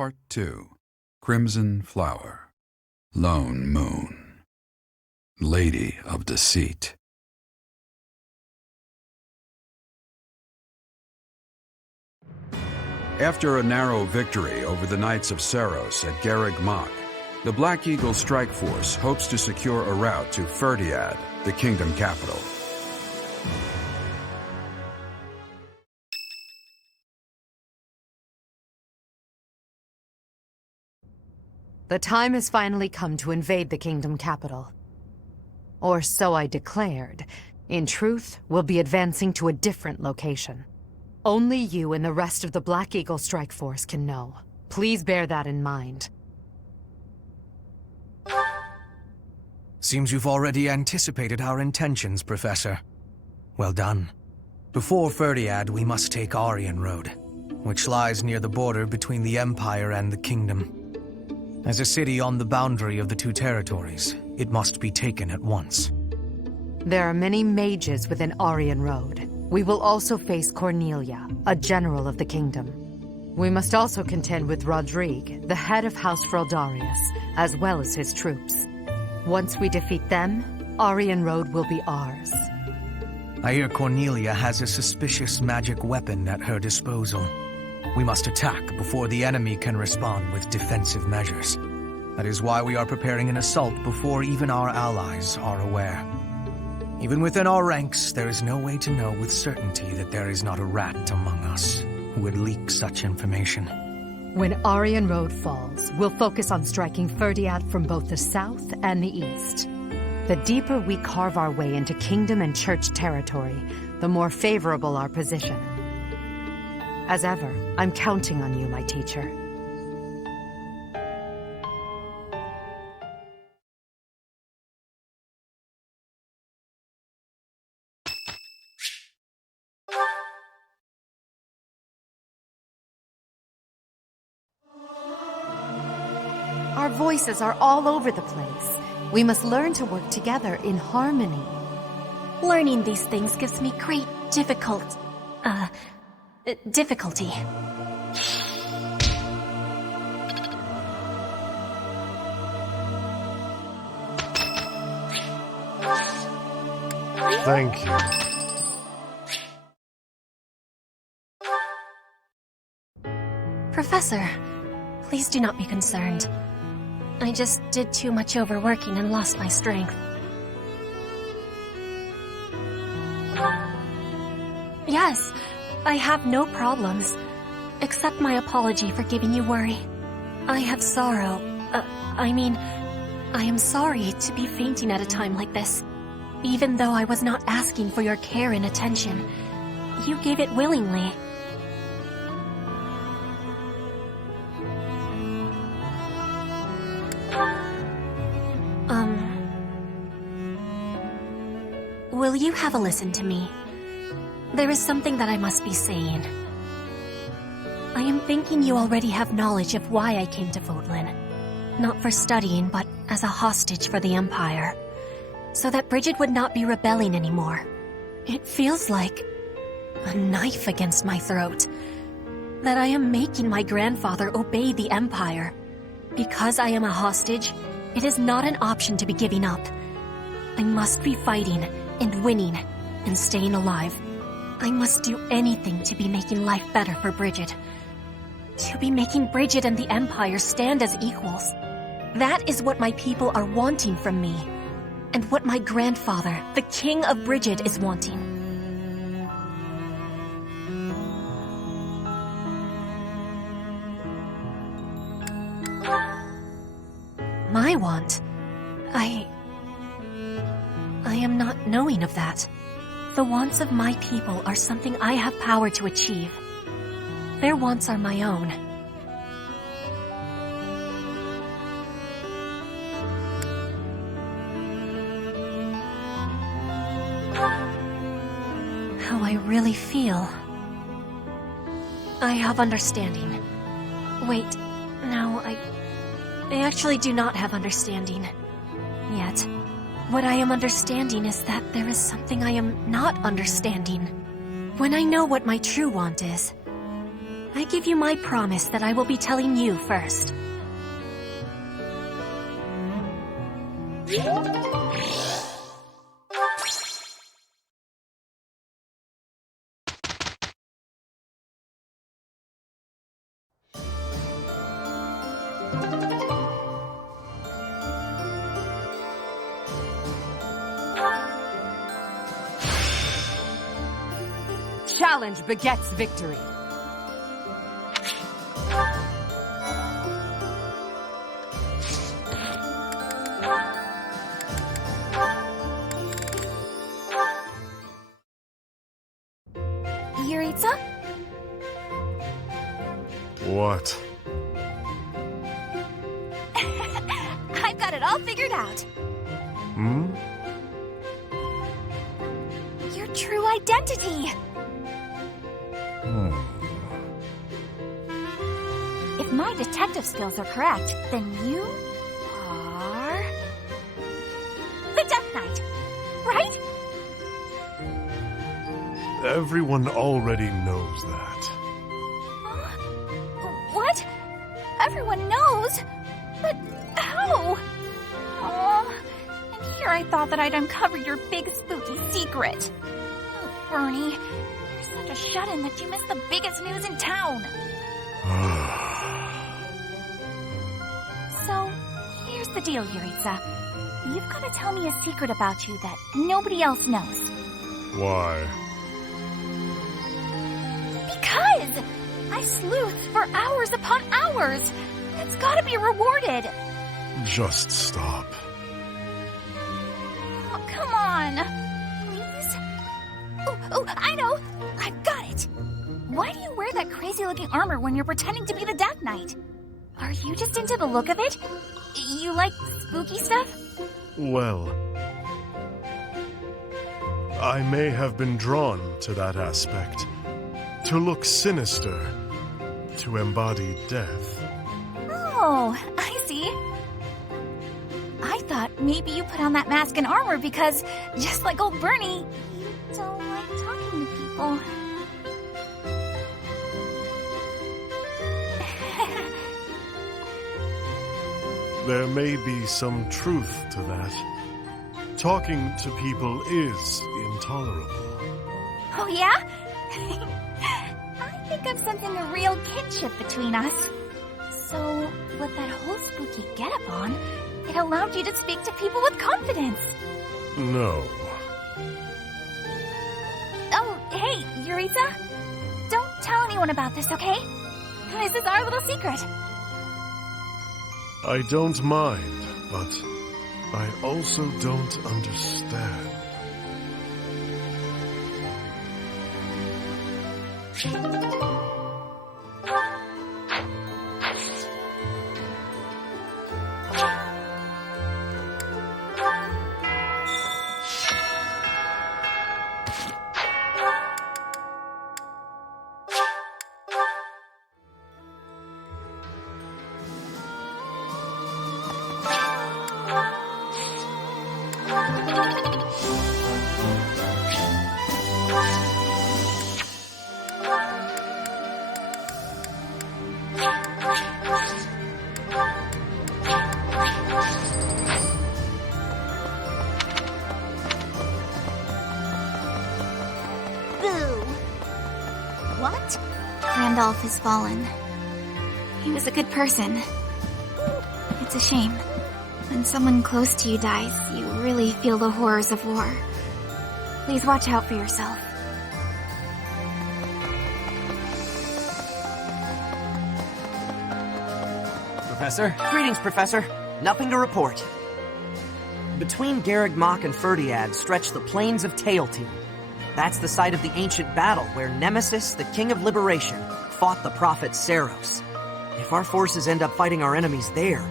Part 2. Crimson Flower. Lone Moon. Lady of Deceit. After a narrow victory over the Knights of Saros at Garreg Mach, the Black Eagle Strike Force hopes to secure a route to Ferdiad, the kingdom capital. The time has finally come to invade the kingdom capital. Or so I declared. In truth, we'll be advancing to a different location. Only you and the rest of the Black Eagle Strike Force can know. Please bear that in mind. Seems you've already anticipated our intentions, Professor. Well done. Before Ferdiad, we must take Aryan Road, which lies near the border between the Empire and the Kingdom. As a city on the boundary of the two territories, it must be taken at once. There are many mages within Aryan Road. We will also face Cornelia, a general of the kingdom. We must also contend with Rodrigue, the head of House Fraldarius, as well as his troops. Once we defeat them, Aryan Road will be ours. I hear Cornelia has a suspicious magic weapon at her disposal. We must attack before the enemy can respond with defensive measures. That is why we are preparing an assault before even our allies are aware. Even within our ranks, there is no way to know with certainty that there is not a rat among us who would leak such information. When Aryan Road falls, we'll focus on striking Ferdiad from both the south and the east. The deeper we carve our way into kingdom and church territory, the more favorable our position. As ever, I'm counting on you, my teacher. Our voices are all over the place. We must learn to work together in harmony. Learning these things gives me great difficulty. Thank you. Professor, please do not be concerned. I just did too much overworking and lost my strength. Yes, I have no problems. Accept my apology for giving you worry. I have sorrow. I am sorry to be fainting at a time like this. Even though I was not asking for your care and attention, you gave it willingly. Will you have a listen to me? There is something that I must be saying. I am thinking you already have knowledge of why I came to Fodlan. Not for studying, but as a hostage for the Empire. So that Bridget would not be rebelling anymore. It feels like a knife against my throat. That I am making my grandfather obey the Empire. Because I am a hostage, it is not an option to be giving up. I must be fighting and winning and staying alive. I must do anything to be making life better for Bridget. To be making Bridget and the Empire stand as equals. That is what my people are wanting from me. And what my grandfather, the King of Bridget, is wanting. My want? I am not knowing of that. The wants of my people are something I have power to achieve. Their wants are my own. How I really feel. I have understanding. Wait, no, I actually do not have understanding. Yet. What I am understanding is that there is something I am not understanding. When I know what my true want is, I give you my promise that I will be telling you first. Challenge begets victory. Yuritsa? What? I've got it all figured out. Your true identity. If my detective skills are correct, then you are the Death Knight, right? Everyone already knows that. What? Everyone knows? But how? Oh, and here I thought that I'd uncover your big spooky secret. Oh, Bernie, you're such a shut-in that you missed the biggest news in town. So, here's the deal, Yuritsa. You've got to tell me a secret about you that nobody else knows. Why? Because I sleuthed for hours upon hours. It's got to be rewarded. Just stop. Oh, come on. Please? Oh, I know. I've got it. Why do you wear that crazy-looking armor when you're pretending to be the Death Knight? Are you just into the look of it? You like spooky stuff? Well, I may have been drawn to that aspect. To look sinister. To embody death. Oh, I see. I thought maybe you put on that mask and armor because, just like old Bernie, you don't like talking to people. There may be some truth to that. Talking to people is intolerable. Oh, yeah? I think I'm sensing a real kinship between us. So, with that whole spooky getup on, it allowed you to speak to people with confidence. No. Oh, hey, Yuritsa. Don't tell anyone about this, okay? This is our little secret. I don't mind, but I also don't understand. What? Randolph has fallen. He was a good person. It's a shame. When someone close to you dies, you really feel the horrors of war. Please watch out for yourself. Professor? Greetings, Professor. Nothing to report. Between Garreg Mach and Ferdiad stretch the plains of Tailtean. That's the site of the ancient battle where Nemesis, the King of Liberation, fought the prophet Saros. If our forces end up fighting our enemies there,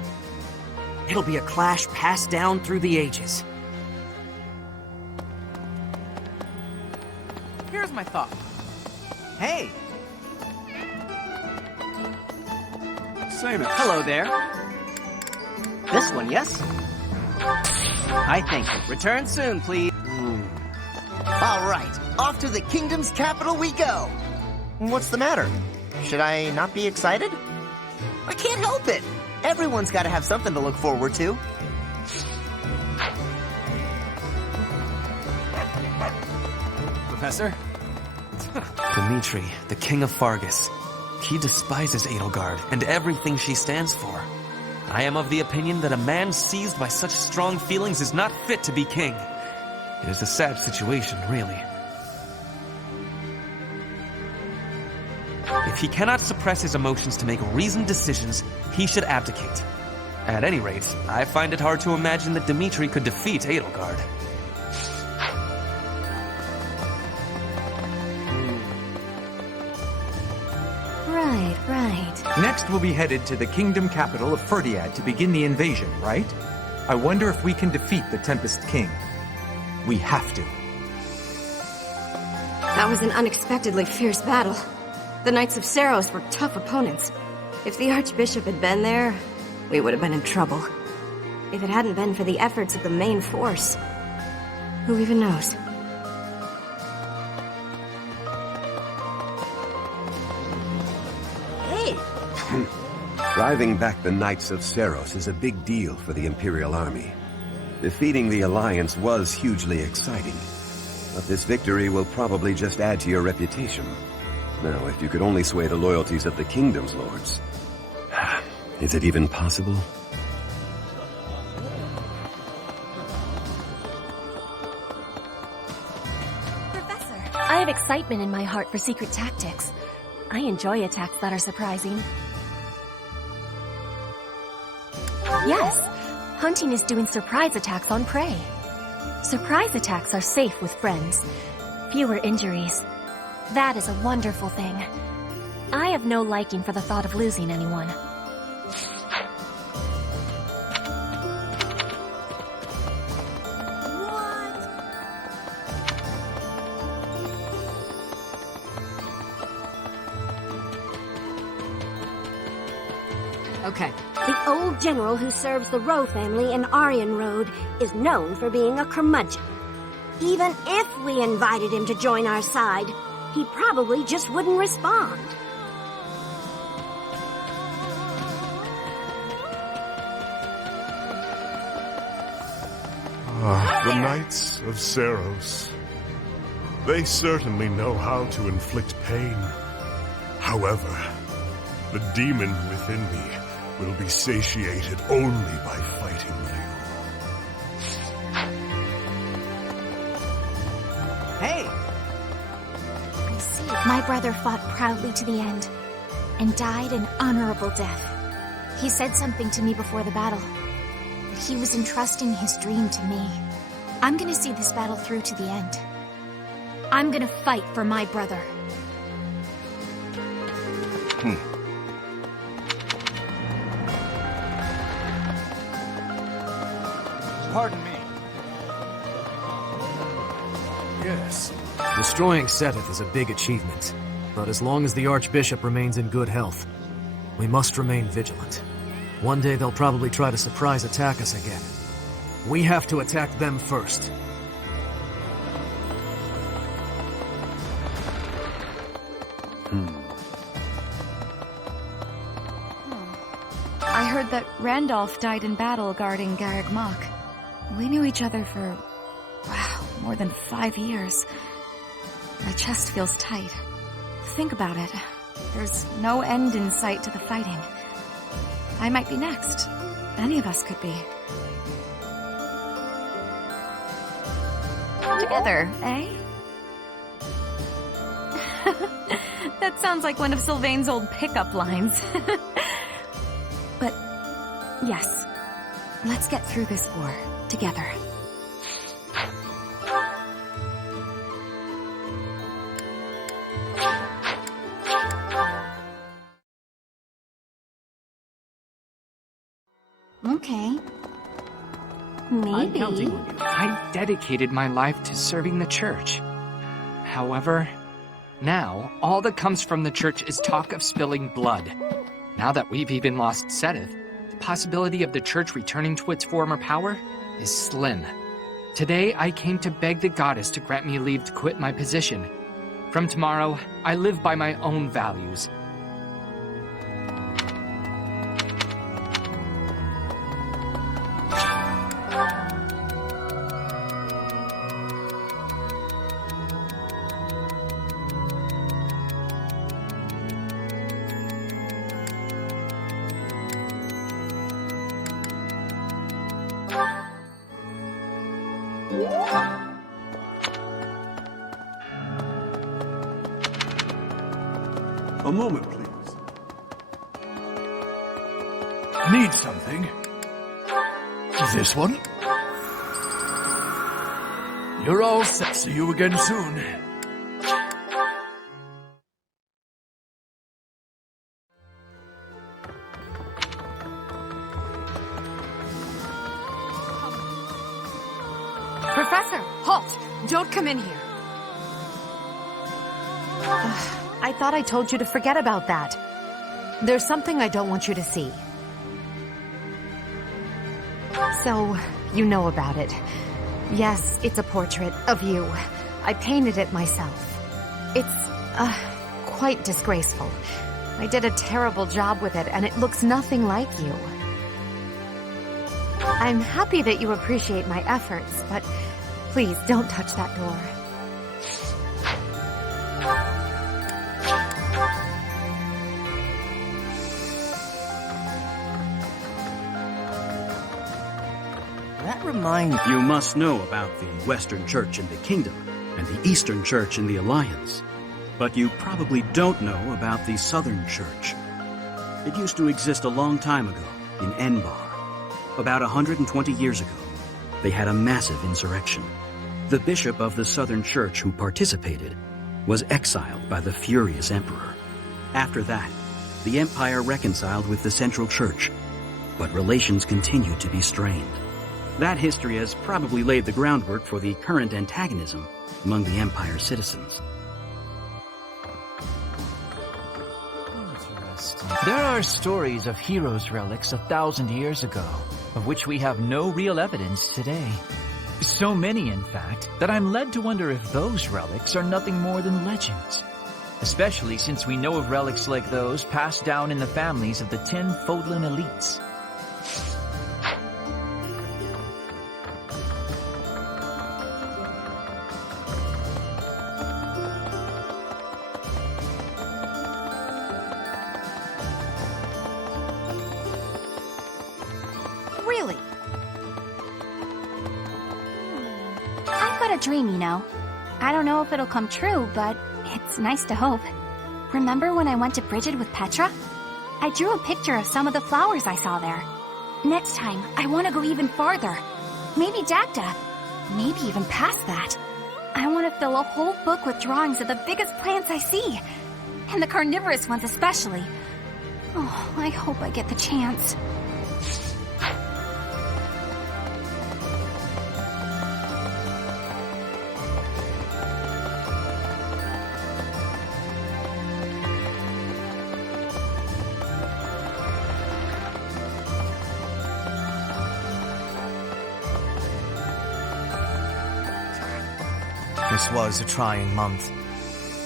it'll be a clash passed down through the ages. Here's my thought. Hey! Same it. Hello there. This one, yes? I think. Return soon, please. All right, off to the kingdom's capital we go. What's the matter? Should I not be excited? I can't help it. Everyone's got to have something to look forward to. Professor? Dimitri, the King of Fargus. He despises Edelgard and everything she stands for. I am of the opinion that a man seized by such strong feelings is not fit to be king. It is a sad situation, really. If he cannot suppress his emotions to make reasoned decisions, he should abdicate. At any rate, I find it hard to imagine that Dimitri could defeat Edelgard. Right. Next, we'll be headed to the kingdom capital of Ferdiad to begin the invasion, right? I wonder if we can defeat the Tempest King. We have to. That was an unexpectedly fierce battle. The Knights of Seiros were tough opponents. If the Archbishop had been there, we would have been in trouble. If it hadn't been for the efforts of the main force, who even knows? Driving back the Knights of Seiros is a big deal for the Imperial Army. Defeating the Alliance was hugely exciting, but this victory will probably just add to your reputation. Now, if you could only sway the loyalties of the Kingdom's lords. Is it even possible? Professor, I have excitement in my heart for secret tactics. I enjoy attacks that are surprising. Yes, hunting is doing surprise attacks on prey. Surprise attacks are safe with friends. Fewer injuries. That is a wonderful thing. I have no liking for the thought of losing anyone. Okay. The old general who serves the Rowe family in Aryan Road is known for being a curmudgeon. Even if we invited him to join our side, he probably just wouldn't respond. The Knights of Seiros. They certainly know how to inflict pain. However, the demon within me will be satiated only by fighting you. Hey! I see. My brother fought proudly to the end, and died an honorable death. He said something to me before the battle, that he was entrusting his dream to me. I'm gonna see this battle through to the end. I'm gonna fight for my brother. Pardon me. Yes. Destroying Seteth is a big achievement, but as long as the Archbishop remains in good health, we must remain vigilant. One day they'll probably try to surprise attack us again. We have to attack them first. I heard that Randolph died in battle guarding Garreg Mach. We knew each other for, wow, more than 5 years. My chest feels tight. Think about it. There's no end in sight to the fighting. I might be next. Any of us could be. Together, eh? That sounds like one of Sylvain's old pickup lines. But, yes, let's get through this war together. Okay. Maybe. I'm counting on you. I dedicated my life to serving the church. However, now all that comes from the church is talk of spilling blood. Now that we've even lost Seteth, the possibility of the church returning to its former power is slim. Today, I came to beg the goddess to grant me leave to quit my position. From tomorrow, I live by my own values. A moment, please. Need something? This one? You're all set. See you again soon. Professor, halt! Don't come in here. I thought I told you to forget about that. There's something I don't want you to see. So, you know about it. Yes, it's a portrait of you. I painted it myself. It's, quite disgraceful. I did a terrible job with it, and it looks nothing like you. I'm happy that you appreciate my efforts, but please don't touch that door. That reminds me. You must know about the Western Church in the Kingdom and the Eastern Church in the Alliance. But you probably don't know about the Southern Church. It used to exist a long time ago in Enbar. About 120 years ago, they had a massive insurrection. The bishop of the Southern Church who participated was exiled by the furious emperor. After that, the empire reconciled with the Central Church, but relations continued to be strained. That history has probably laid the groundwork for the current antagonism among the empire's citizens. There are stories of heroes' relics 1,000 years ago, of which we have no real evidence today. So many, in fact, that I'm led to wonder if those relics are nothing more than legends. Especially since we know of relics like those passed down in the families of the 10 Fodlan elites. Really? I've got a dream, you know. I don't know if it'll come true, but it's nice to hope. Remember when I went to Bridget with Petra? I drew a picture of some of the flowers I saw there. Next time, I want to go even farther. Maybe Dagda. Maybe even past that. I want to fill a whole book with drawings of the biggest plants I see. And the carnivorous ones especially. Oh, I hope I get the chance. This was a trying month,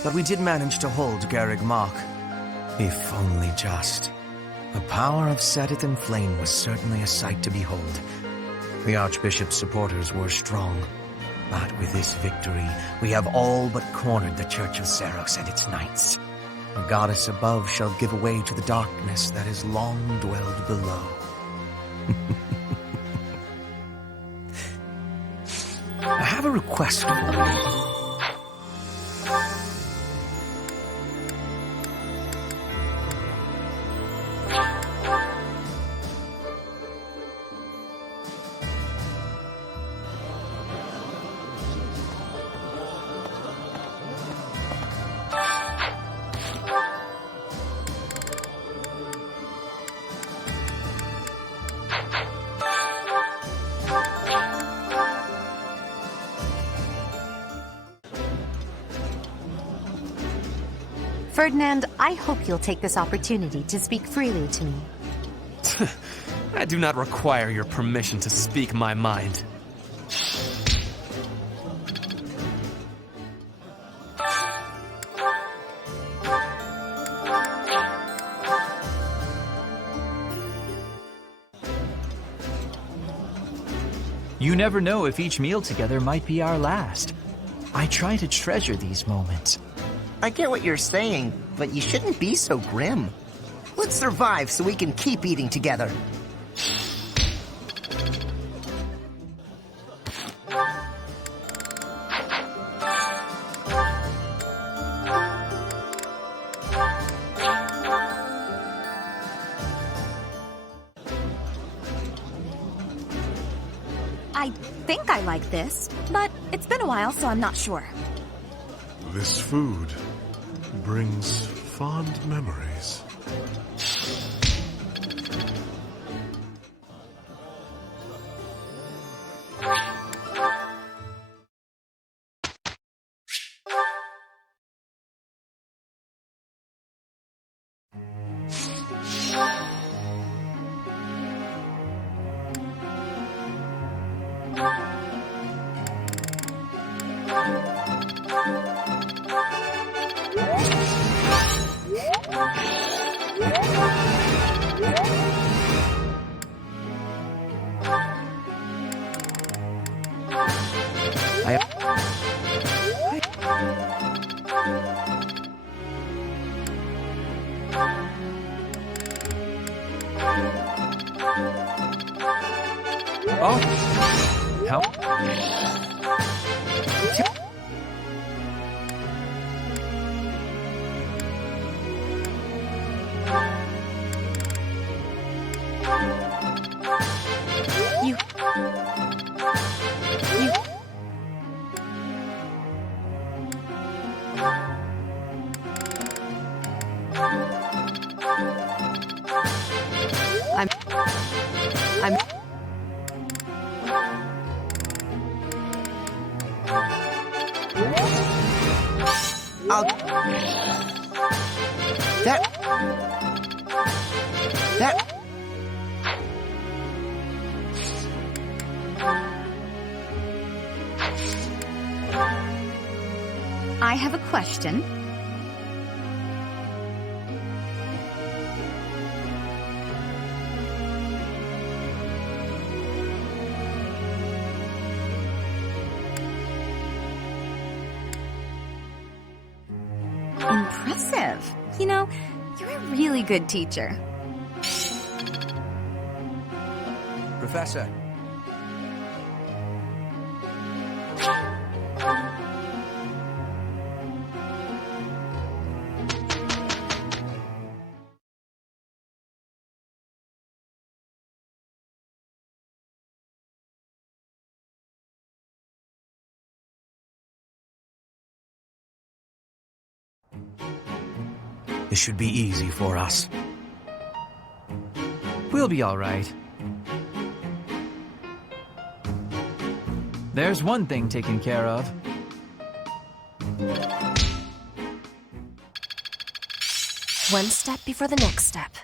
but we did manage to hold Garreg Mach. If only just. The power of Seteth and Flame was certainly a sight to behold. The Archbishop's supporters were strong, but with this victory, we have all but cornered the Church of Seros and its knights. The goddess above shall give way to the darkness that has long dwelled below. I have a request for you. Ferdinand, I hope you'll take this opportunity to speak freely to me. I do not require your permission to speak my mind. You never know if each meal together might be our last. I try to treasure these moments. I get what you're saying, but you shouldn't be so grim. Let's survive so we can keep eating together. think I like this, but it's been a while, so I'm not sure. This food brings fond memories. I have a question. Impressive. You know, you're a really good teacher. Professor. This should be easy for us. We'll be all right. There's one thing taken care of. One step before the next step.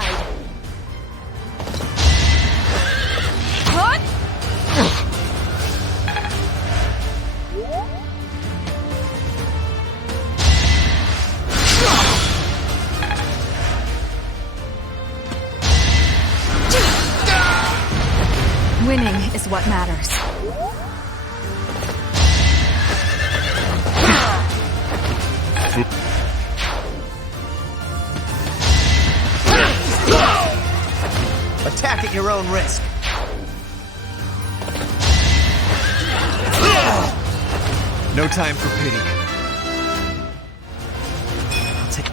side. Winning is what matters. Attack at your own risk. No time for pity. I'll take...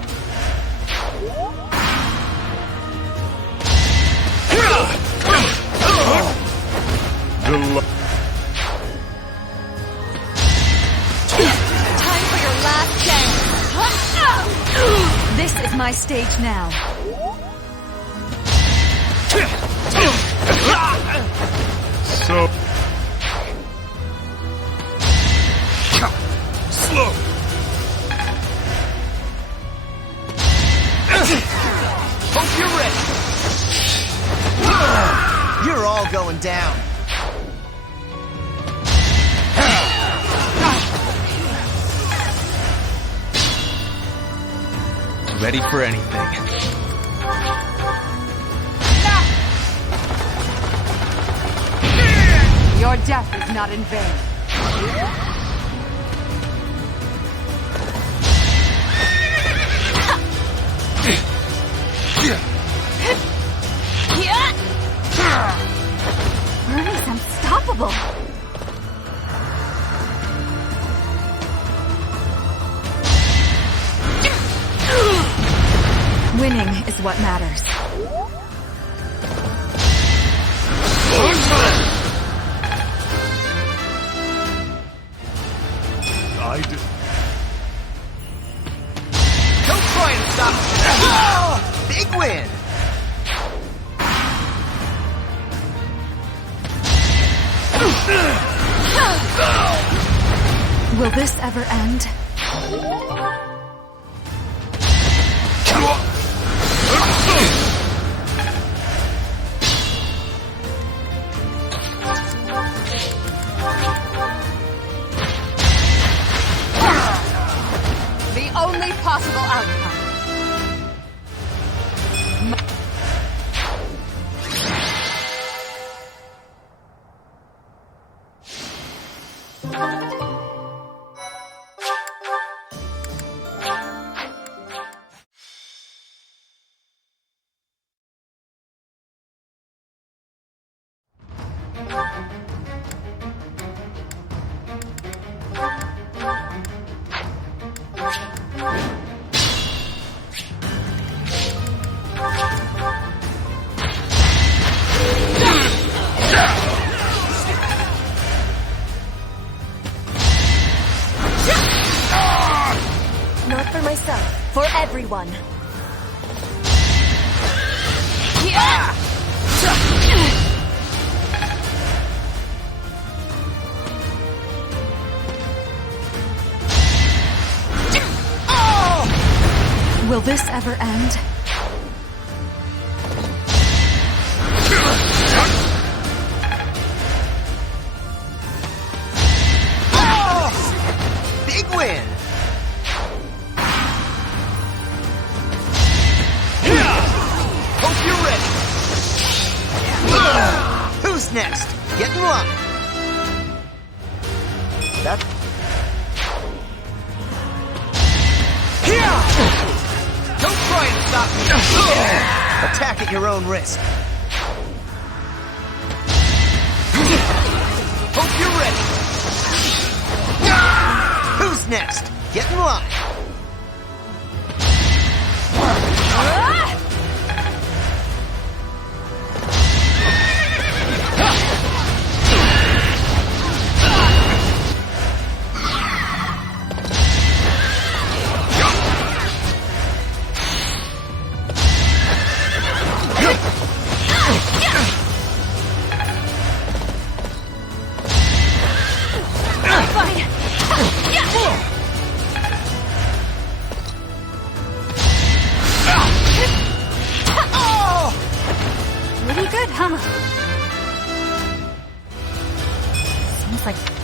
Time for your last dance. This is my stage now. So... slow! Hope you're ready! You're all going down. Ready for anything. Your death is not in vain. Ernie's unstoppable. Winning is what matters. I did... Don't try and stop me! Oh, big win! Will this ever end? The only possible outcome. Not for myself, for everyone. Will this ever end? Big win! Hope you're ready! Who's next? Get in line! That... Don't try and stop me! Attack at your own risk. Hope you're ready! Who's next? Get in line! Looks like...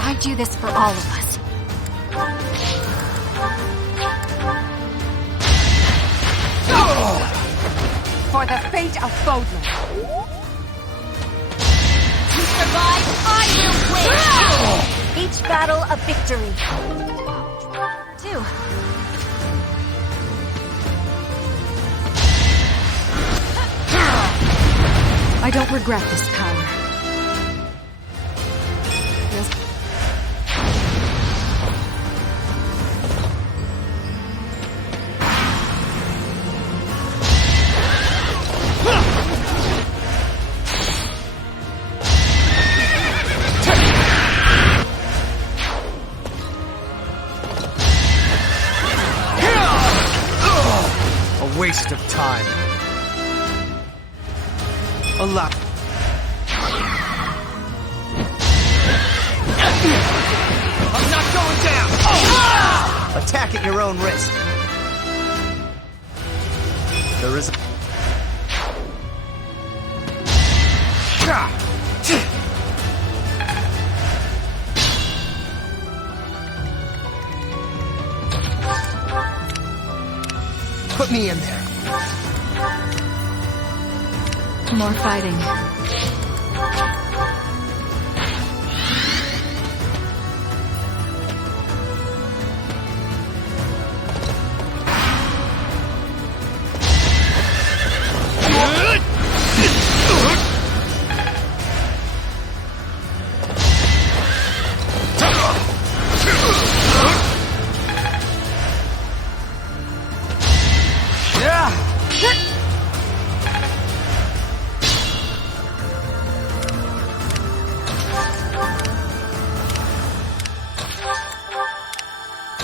I do this for all of us. For the fate of Fodlan. To survive, I will win! Each battle a victory. 2. I don't regret this power. A waste of time. Allow. I'm not going down! Oh! Attack at your own risk. There is Put me in there. More fighting.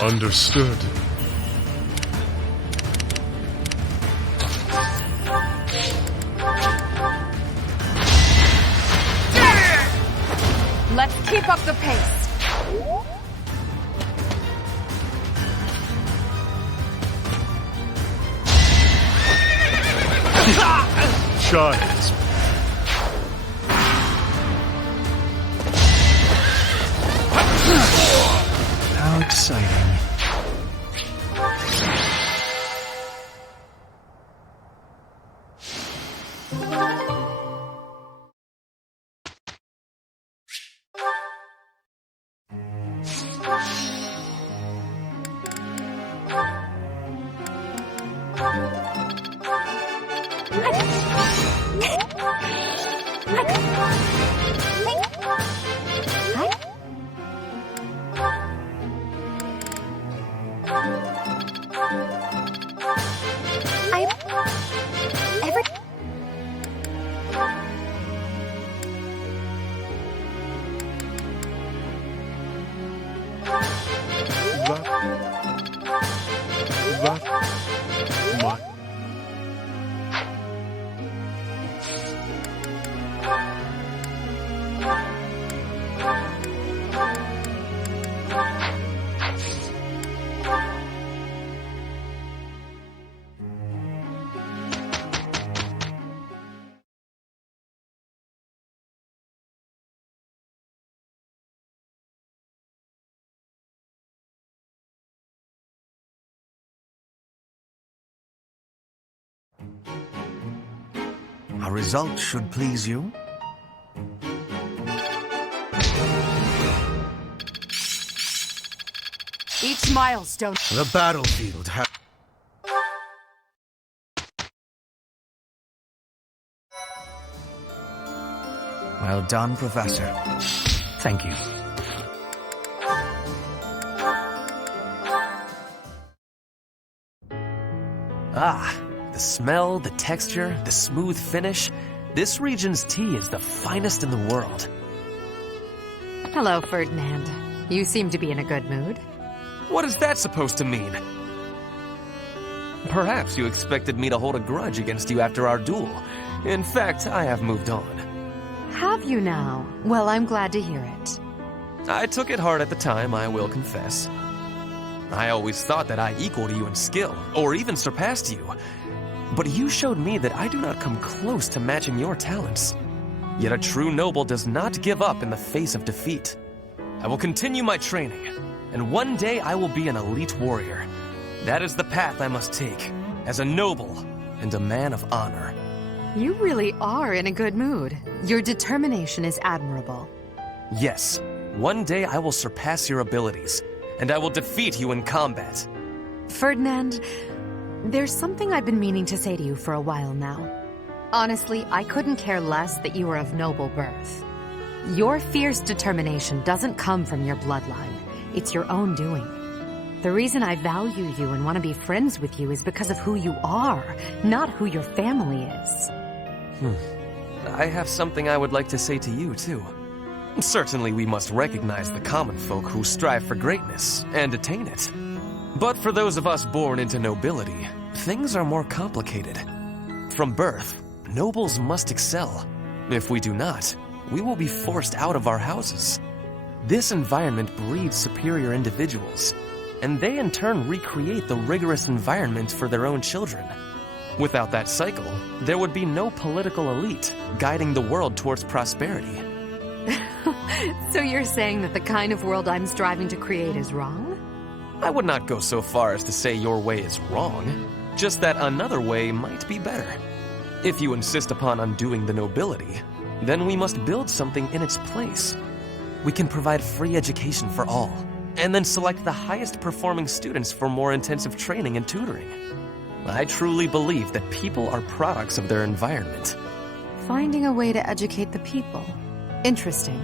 Understood. Let's keep up the pace. Child's How exciting. A result should please you. Each milestone. The battlefield has... Well done, Professor. Thank you. Ah, the smell, the texture, the smooth finish. This region's tea is the finest in the world. Hello, Ferdinand. You seem to be in a good mood. What is that supposed to mean? Perhaps you expected me to hold a grudge against you after our duel. In fact, I have moved on. Have you now? Well, I'm glad to hear it. I took it hard at the time, I will confess. I always thought that I equaled you in skill, or even surpassed you. But you showed me that I do not come close to matching your talents. Yet a true noble does not give up in the face of defeat. I will continue my training, and one day I will be an elite warrior. That is the path I must take, as a noble and a man of honor. You really are in a good mood. Your determination is admirable. Yes, one day I will surpass your abilities, and I will defeat you in combat. Ferdinand, there's something I've been meaning to say to you for a while now. Honestly, I couldn't care less that you are of noble birth. Your fierce determination doesn't come from your bloodline. It's your own doing. The reason I value you and want to be friends with you is because of who you are, not who your family is. I have something I would like to say to you, too. Certainly we must recognize the common folk who strive for greatness and attain it. But for those of us born into nobility, things are more complicated. From birth, nobles must excel. If we do not, we will be forced out of our houses. This environment breeds superior individuals, and they in turn recreate the rigorous environment for their own children. Without that cycle, there would be no political elite guiding the world towards prosperity. So you're saying that the kind of world I'm striving to create is wrong? I would not go so far as to say your way is wrong, just that another way might be better. If you insist upon undoing the nobility, then we must build something in its place. We can provide free education for all, and then select the highest performing students for more intensive training and tutoring. I truly believe that people are products of their environment. Finding a way to educate the people. Interesting.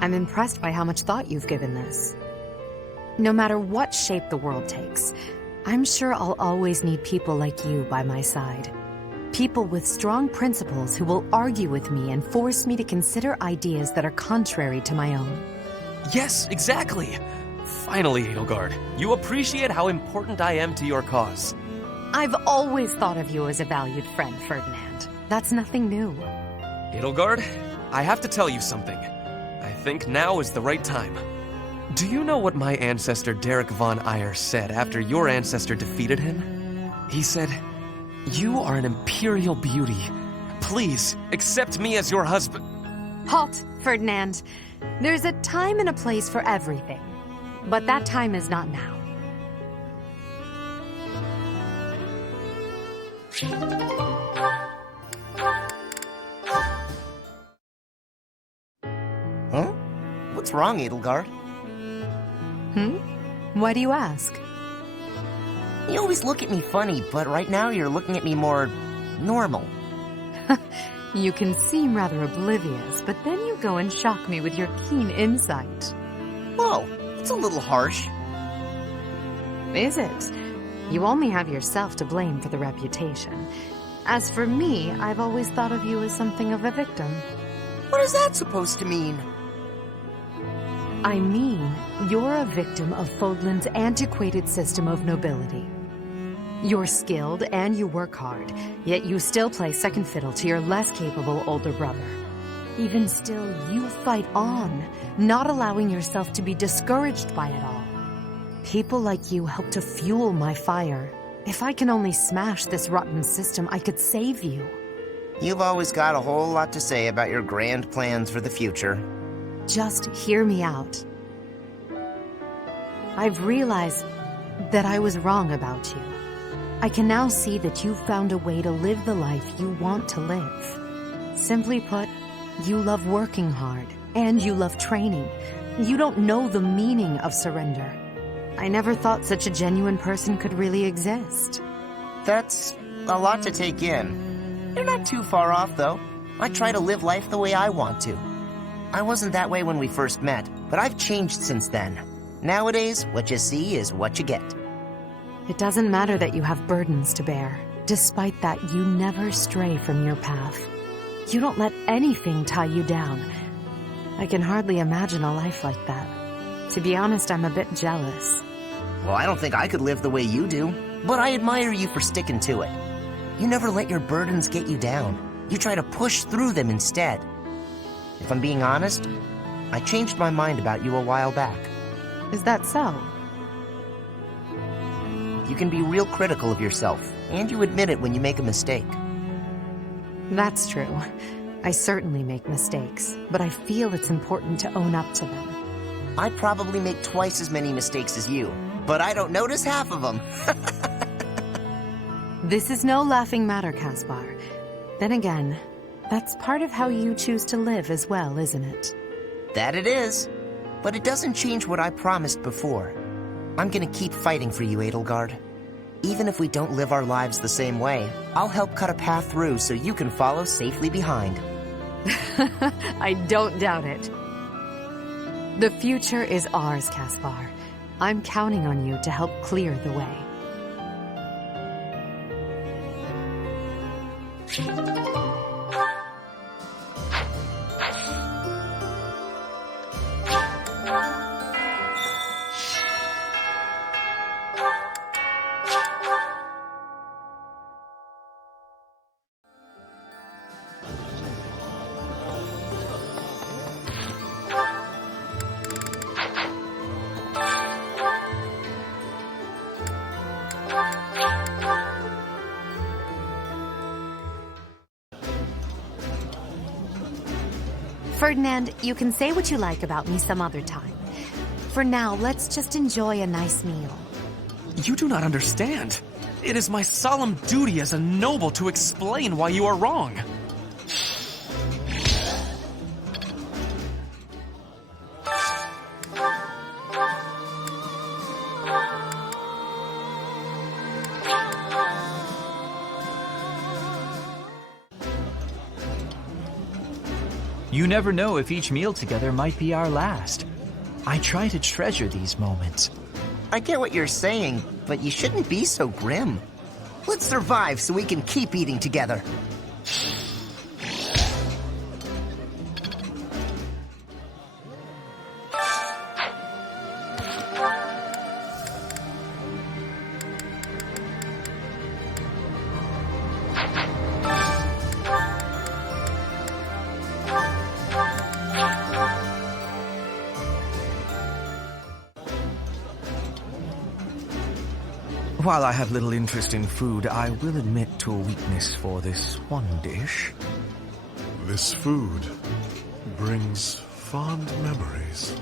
I'm impressed by how much thought you've given this. No matter what shape the world takes, I'm sure I'll always need people like you by my side. People with strong principles who will argue with me and force me to consider ideas that are contrary to my own. Yes, exactly! Finally, Edelgard, you appreciate how important I am to your cause. I've always thought of you as a valued friend, Ferdinand. That's nothing new. Edelgard, I have to tell you something. I think now is the right time. Do you know what my ancestor Derek von Eyre said after your ancestor defeated him? He said, "You are an imperial beauty. Please, accept me as your husband." Halt, Ferdinand. There's a time and a place for everything. But that time is not now. Huh? What's wrong, Edelgard? Why do you ask? You always look at me funny, but right now you're looking at me more normal. You can seem rather oblivious, but then you go and shock me with your keen insight. Whoa, it's a little harsh. Is it? You only have yourself to blame for the reputation. As for me, I've always thought of you as something of a victim. What is that supposed to mean? I mean, you're a victim of Fodlan's antiquated system of nobility. You're skilled and you work hard, yet you still play second fiddle to your less capable older brother. Even still, you fight on, not allowing yourself to be discouraged by it all. People like you help to fuel my fire. If I can only smash this rotten system, I could save you. You've always got a whole lot to say about your grand plans for the future. Just hear me out. I've realized that I was wrong about you. I can now see that you've found a way to live the life you want to live. Simply put, you love working hard, and you love training. You don't know the meaning of surrender. I never thought such a genuine person could really exist. That's a lot to take in. You're not too far off, though. I try to live life the way I want to. I wasn't that way when we first met, but I've changed since then. Nowadays, what you see is what you get. It doesn't matter that you have burdens to bear. Despite that, you never stray from your path. You don't let anything tie you down. I can hardly imagine a life like that. To be honest, I'm a bit jealous. Well, I don't think I could live the way you do, but I admire you for sticking to it. You never let your burdens get you down. You try to push through them instead. If I'm being honest, I changed my mind about you a while back. Is that so? You can be real critical of yourself, and you admit it when you make a mistake. That's true. I certainly make mistakes, but I feel it's important to own up to them. I probably make twice as many mistakes as you, but I don't notice half of them. This is no laughing matter, Caspar. Then again, that's part of how you choose to live as well, isn't it? That it is. But it doesn't change what I promised before. I'm gonna keep fighting for you, Edelgard. Even if we don't live our lives the same way, I'll help cut a path through so you can follow safely behind. I don't doubt it. The future is ours, Caspar. I'm counting on you to help clear the way. Ferdinand, you can say what you like about me some other time. For now, let's just enjoy a nice meal. You do not understand. It is my solemn duty as a noble to explain why you are wrong. You never know if each meal together might be our last. I try to treasure these moments. I get what you're saying, but you shouldn't be so grim. Let's survive so we can keep eating together. While I have little interest in food, I will admit to a weakness for this one dish. This food brings fond memories.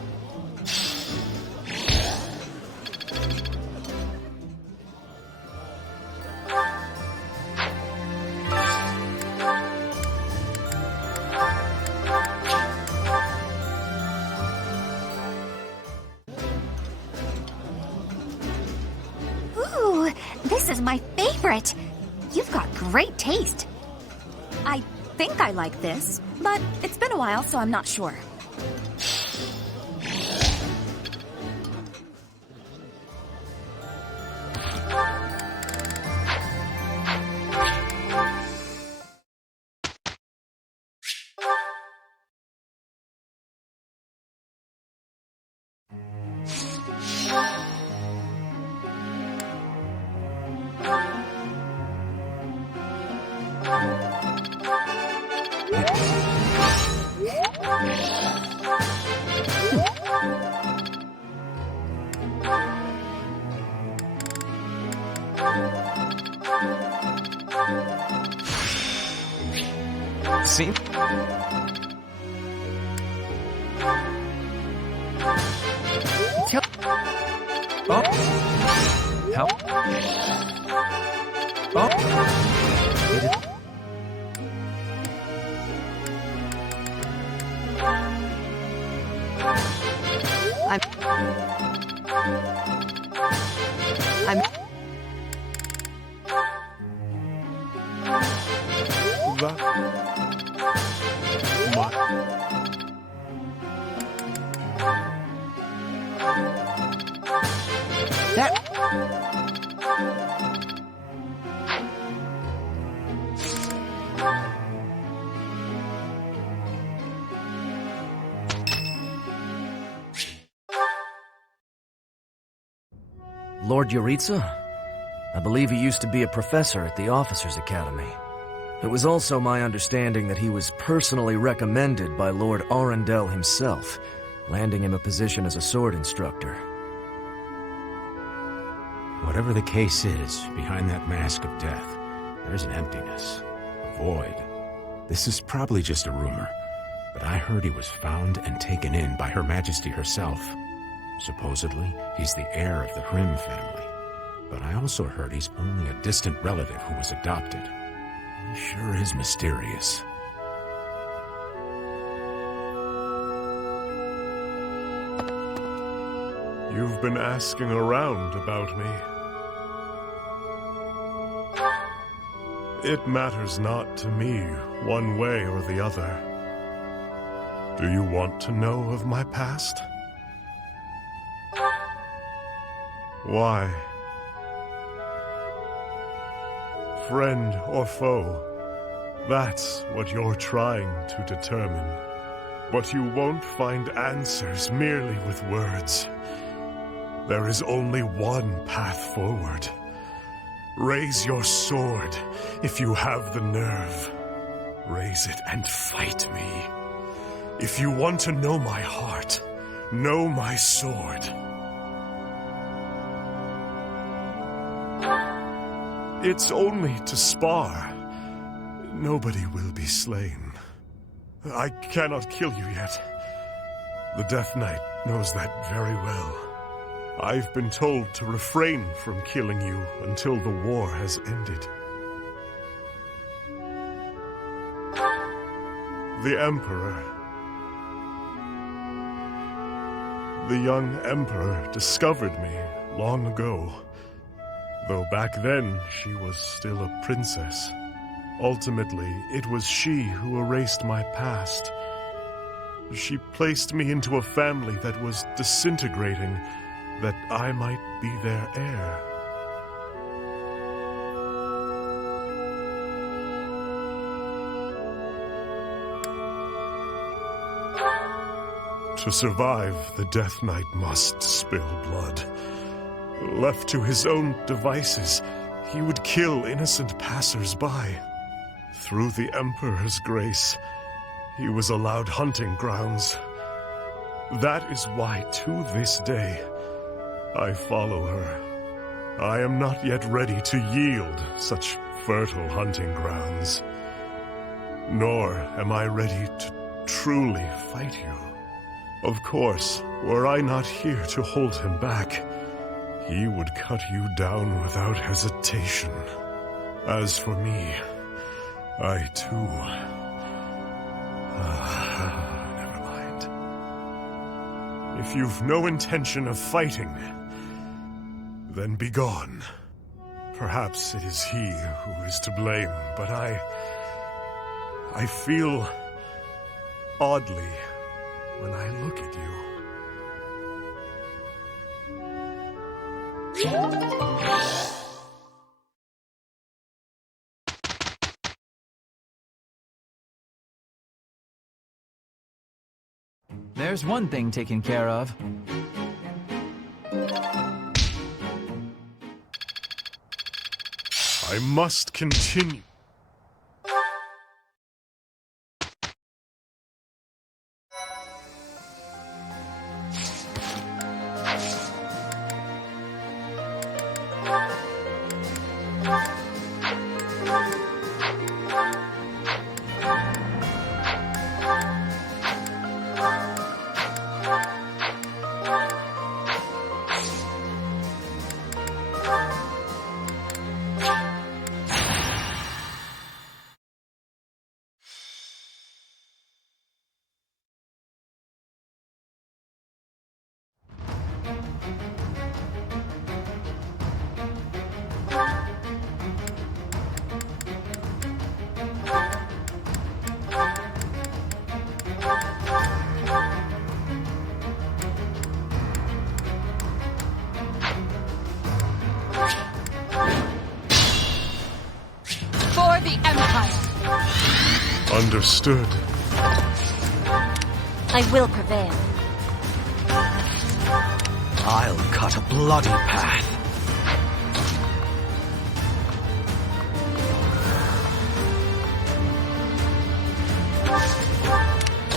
This is my favorite! You've got great taste. I think I like this, but it's been a while, so I'm not sure. See? Oh. Help. Oh. Lord Yuritsa? I believe he used to be a professor at the Officers' Academy. It was also my understanding that he was personally recommended by Lord Arundel himself, landing him a position as a sword instructor. Whatever the case is, behind that mask of death, there's an emptiness, a void. This is probably just a rumor, but I heard he was found and taken in by Her Majesty herself. Supposedly, he's the heir of the Hrim family, but I also heard he's only a distant relative who was adopted. He sure is mysterious. You've been asking around about me. It matters not to me, one way or the other. Do you want to know of my past? Why? Friend or foe, that's what you're trying to determine. But you won't find answers merely with words. There is only one path forward. Raise your sword if you have the nerve. Raise it and fight me. If you want to know my heart, know my sword. It's only to spar. Nobody will be slain. I cannot kill you yet. The Death Knight knows that very well. I've been told to refrain from killing you until the war has ended. The Emperor. The young Emperor discovered me long ago. Though back then, she was still a princess. Ultimately, it was she who erased my past. She placed me into a family that was disintegrating, that I might be their heir. To survive, the Death Knight must spill blood. Left to his own devices, he would kill innocent passers-by. Through the Emperor's grace, he was allowed hunting grounds. That is why, to this day, I follow her. I am not yet ready to yield such fertile hunting grounds. Nor am I ready to truly fight you. Of course, were I not here to hold him back, he would cut you down without hesitation. As for me, I too... never mind. If you've no intention of fighting, then be gone. Perhaps it is he who is to blame, but I feel oddly when I look at you. There's one thing taken care of. I must continue. the Empire. Understood. I will prevail. I'll cut a bloody path.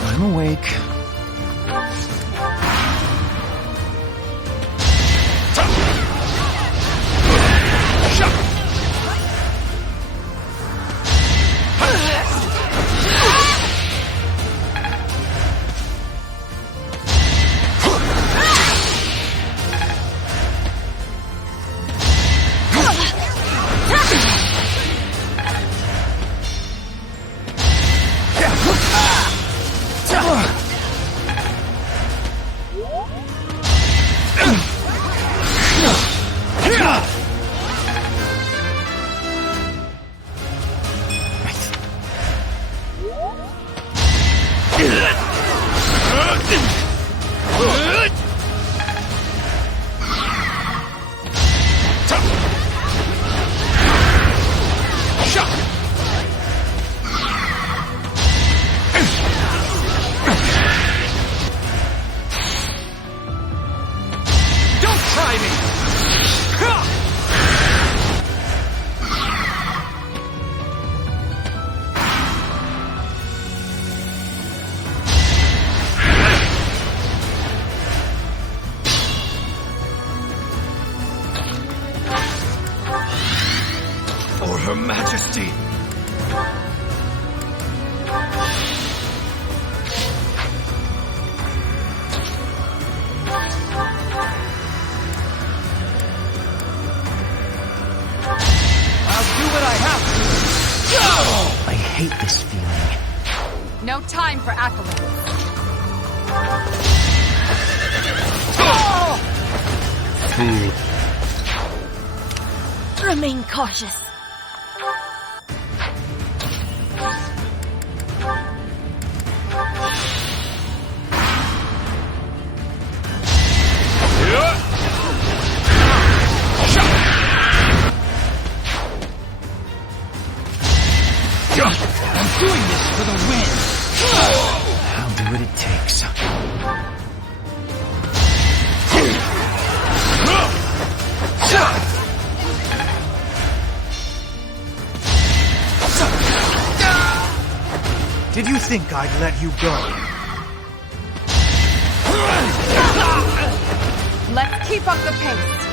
I'm awake. Her Majesty! I'll do what I have to. I hate this feeling. No time for accolades. Remain cautious. I'm doing this for the win. I'll do what it takes. Did you think I'd let you go? Let's keep up the pace.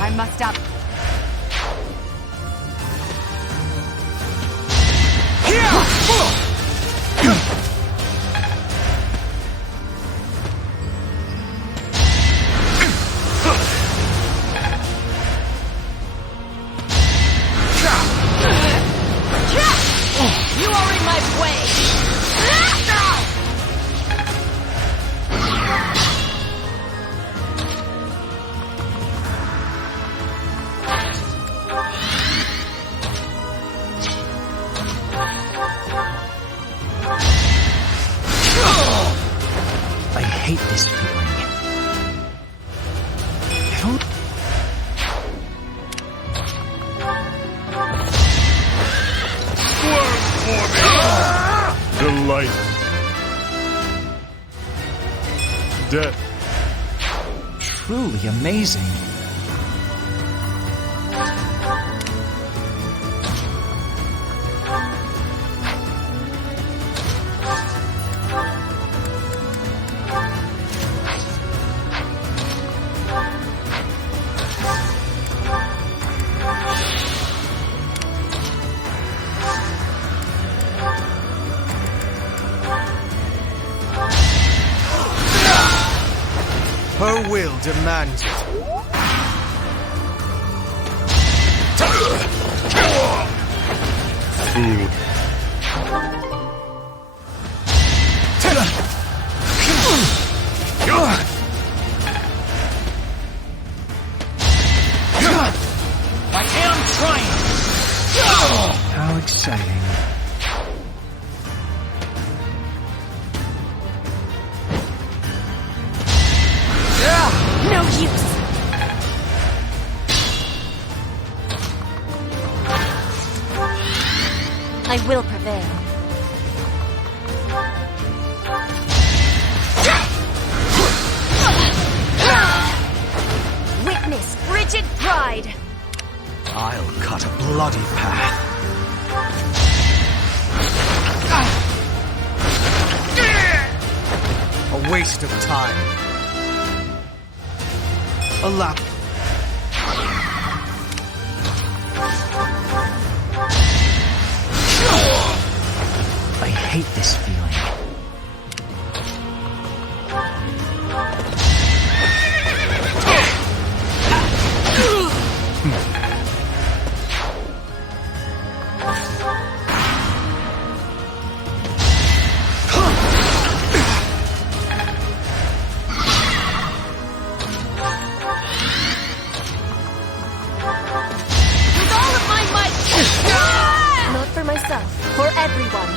I must up. You are in my way. I hate this feeling. Delight. Death. Truly amazing. Her will demands it. I am trying! How exciting. No use. will prevail. Witness frigid pride! I'll cut a bloody path. A waste of time. A lap. I hate this feeling. For everyone.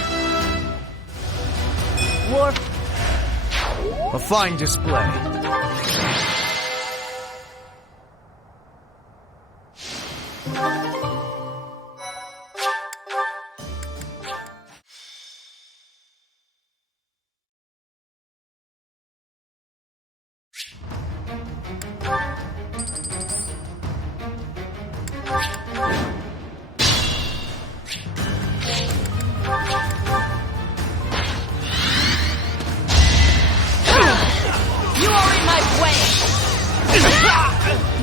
War. A fine display.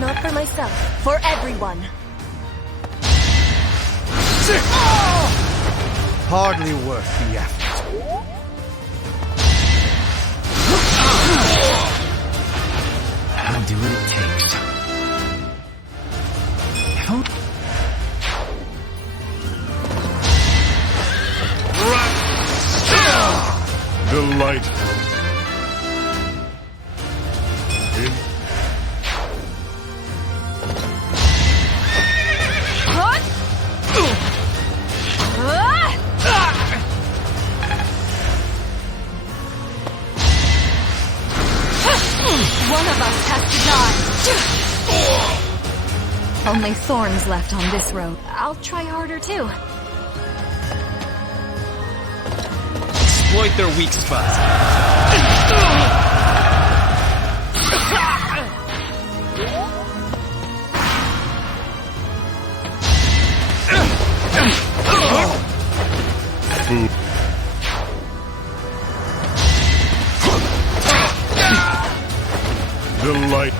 Not for myself, for everyone. Hardly worth the effort. I'll do what it takes. Delightful. One of us has to die. Only thorns left on this road. I'll try harder too. Exploit their weak spot. Delight.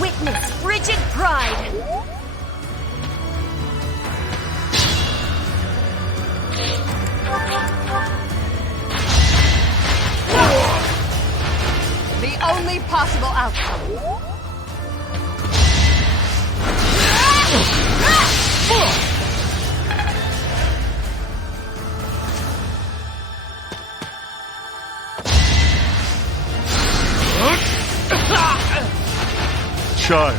Witness frigid pride! The only possible outcome. Child.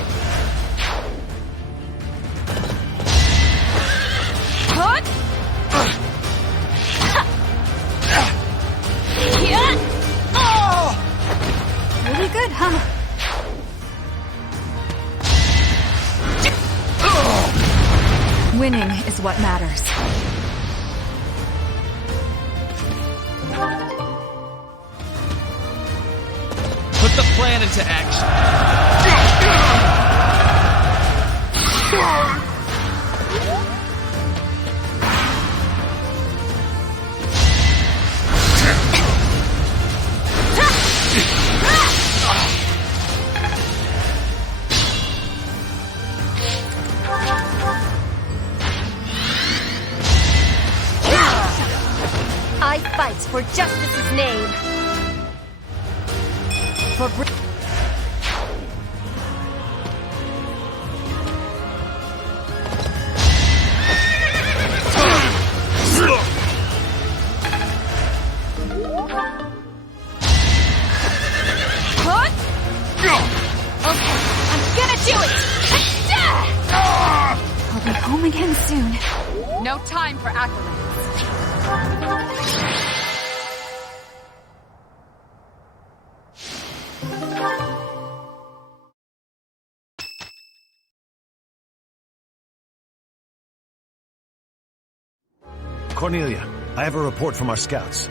Really good, huh? Winning is what matters. Put the plan into action. I fight for justice's name. For No time for accolades. Cornelia, I have a report from our scouts.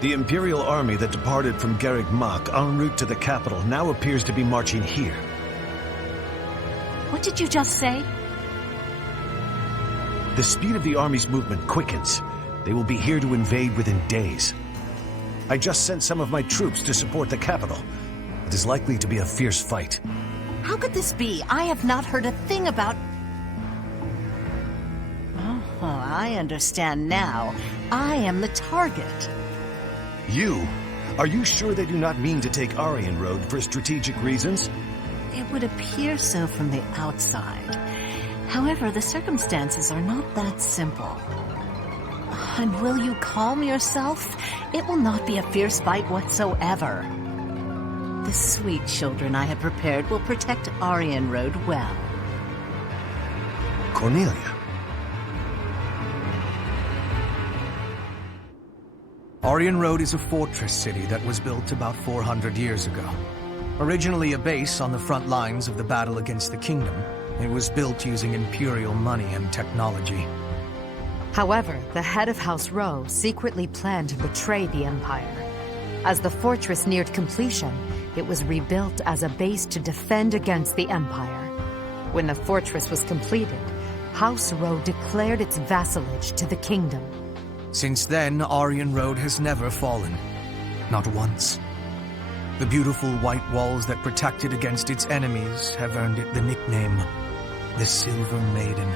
The Imperial army that departed from Garreg Mach en route to the capital now appears to be marching here. What did you just say? The speed of the army's movement quickens. They will be here to invade within days. I just sent some of my troops to support the capital. It is likely to be a fierce fight. How could this be? I have not heard a thing about... Oh, I understand now. I am the target. You? Are you sure they do not mean to take Aryan Road for strategic reasons? It would appear so from the outside. However, the circumstances are not that simple. And will you calm yourself? It will not be a fierce fight whatsoever. The sweet children I have prepared will protect Aryan Road well. Cornelia. Aryan Road is a fortress city that was built about 400 years ago. Originally a base on the front lines of the battle against the kingdom, it was built using Imperial money and technology. However, the head of House Rowe secretly planned to betray the Empire. As the fortress neared completion, it was rebuilt as a base to defend against the Empire. When the fortress was completed, House Rowe declared its vassalage to the kingdom. Since then, Aryan Road has never fallen. Not once. The beautiful white walls that protect it against its enemies have earned it the nickname, the Silver Maiden.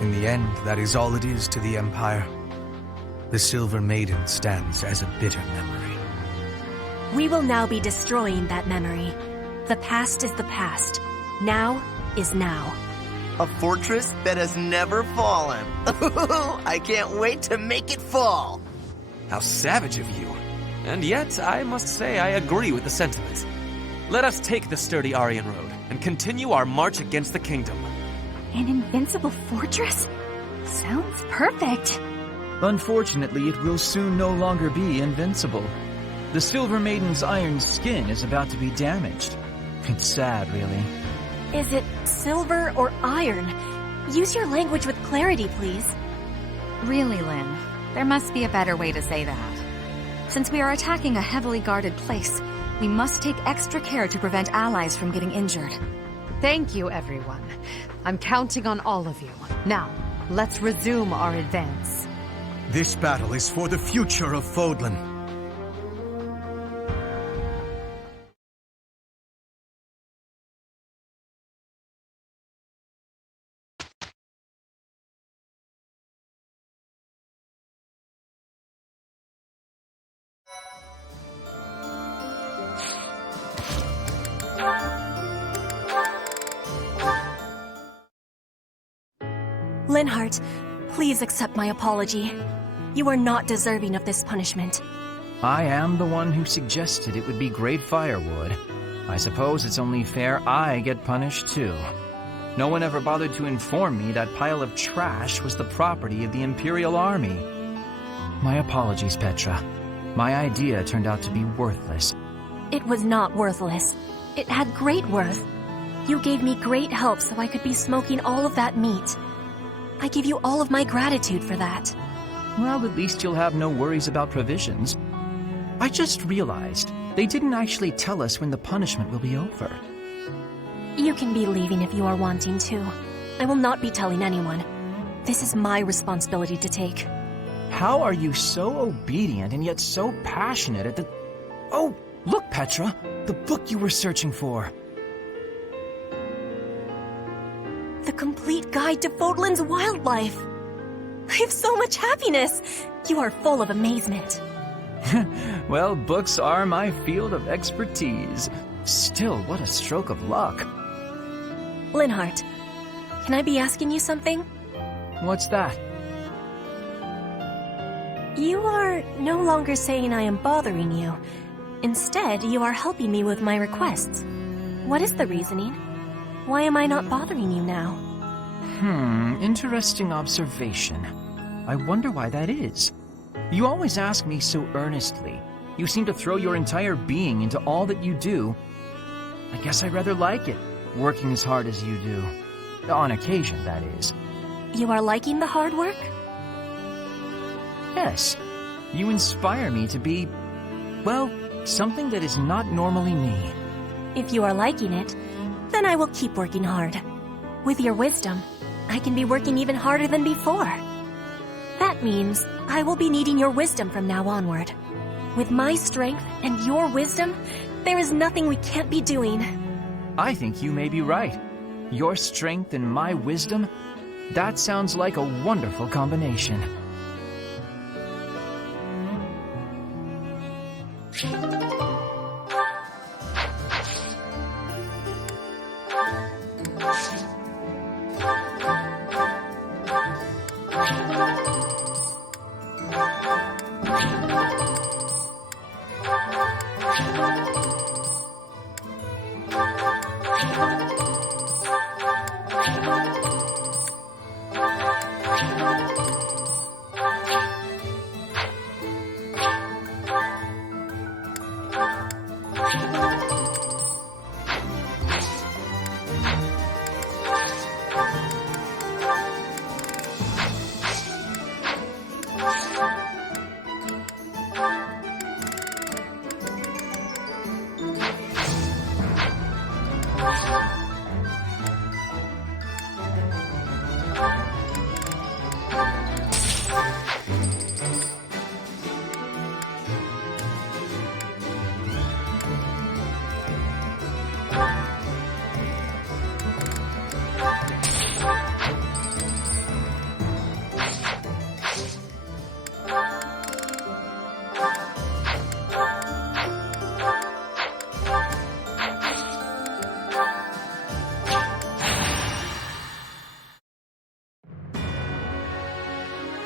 In the end, that is all it is to the Empire. The Silver Maiden stands as a bitter memory. We will now be destroying that memory. The past is the past. Now is now. A fortress that has never fallen. I can't wait to make it fall. How savage of you. And yet, I must say I agree with the sentiment. Let us take the sturdy Aryan Road and continue our march against the kingdom. An invincible fortress? Sounds perfect. Unfortunately, it will soon no longer be invincible. The Silver Maiden's iron skin is about to be damaged. It's sad, really. Is it silver or iron? Use your language with clarity, please. Really, Lynn, there must be a better way to say that. Since we are attacking a heavily guarded place, we must take extra care to prevent allies from getting injured. Thank you, everyone. I'm counting on all of you. Now, let's resume our advance. This battle is for the future of Fodlan. Linhardt, please accept my apology. You are not deserving of this punishment. I am the one who suggested it would be great firewood. I suppose it's only fair I get punished too. No one ever bothered to inform me that pile of trash was the property of the Imperial Army. My apologies, Petra. My idea turned out to be worthless. It was not worthless. It had great worth. You gave me great help so I could be smoking all of that meat. I give you all of my gratitude for that. Well, at least you'll have no worries about provisions. I just realized they didn't actually tell us when the punishment will be over. You can be leaving if you are wanting to. I will not be telling anyone. This is my responsibility to take. How are you so obedient and yet so passionate at the... Oh, look, Petra! The book you were searching for. The Complete Guide to Fodlan's Wildlife. I have so much happiness. You are full of amazement. Well, books are my field of expertise. Still, what a stroke of luck. Linhardt, can I be asking you something? What's that? You are no longer saying I am bothering you. Instead, you are helping me with my requests. What is the reasoning? Why am I not bothering you now? Interesting observation. I wonder why that is. You always ask me so earnestly. You seem to throw your entire being into all that you do. I guess I rather like it, working as hard as you do. On occasion, that is. You are liking the hard work? Yes. You inspire me to be, well, something that is not normally me. If you are liking it, then I will keep working hard. With your wisdom, I can be working even harder than before. That means I will be needing your wisdom from now onward. With my strength and your wisdom, there is nothing we can't be doing. I think you may be right. Your strength and my wisdom, that sounds like a wonderful combination.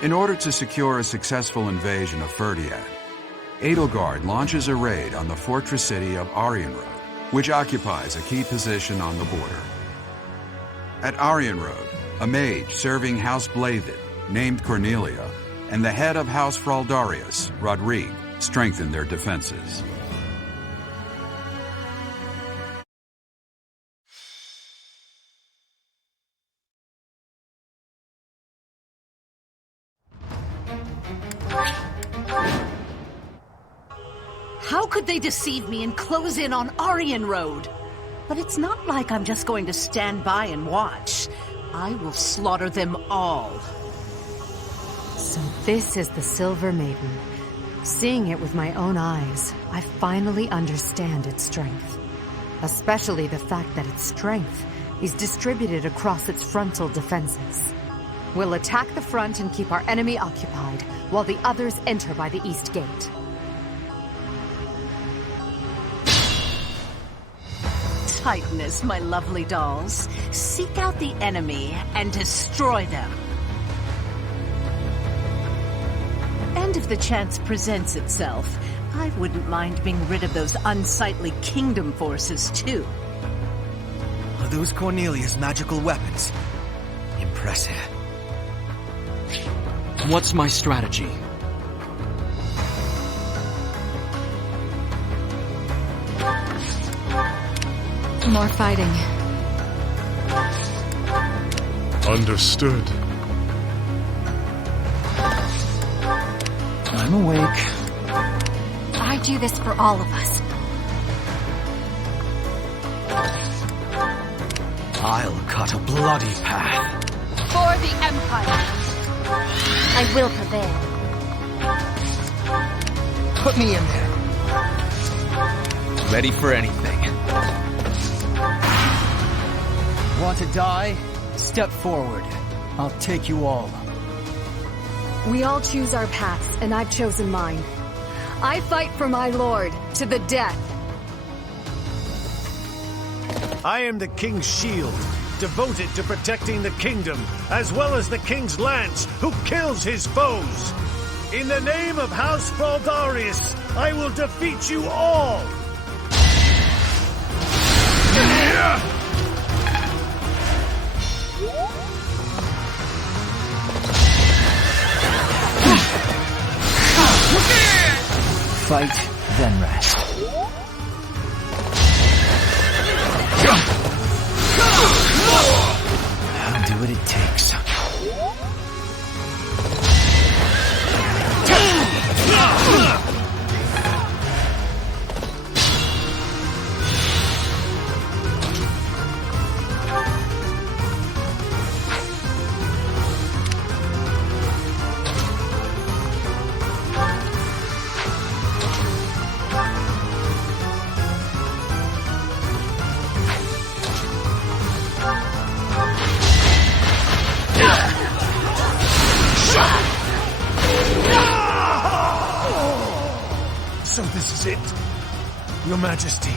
In order to secure a successful invasion of Ferdiad, Edelgard launches a raid on the fortress city of Arianrode, which occupies a key position on the border. At Arianrode, a mage serving House Blathed, named Cornelia, and the head of House Fraldarius, Rodrigue, strengthen their defenses. How could they deceive me and close in on Arianrode? But it's not like I'm just going to stand by and watch. I will slaughter them all. So this is the Silver Maiden. Seeing it with my own eyes, I finally understand its strength. Especially the fact that its strength is distributed across its frontal defenses. We'll attack the front and keep our enemy occupied, while the others enter by the east gate. Titanus, my lovely dolls. Seek out the enemy and destroy them. And if the chance presents itself, I wouldn't mind being rid of those unsightly kingdom forces, too. Are those Cornelia's magical weapons? Impressive. What's my strategy? More fighting. Understood. I'm awake. I do this for all of us. I'll cut a bloody path. For the Empire. I will prevail. Put me in there. Ready for anything. Want to die? Step forward. I'll take you all. We all choose our paths, and I've chosen mine. I fight for my lord, to the death. I am the king's shield, devoted to protecting the kingdom, as well as the king's lance, who kills his foes. In the name of House Fraldarius, I will defeat you all! Fight, then rest. I'll do what it takes. So this is it? Your Majesty,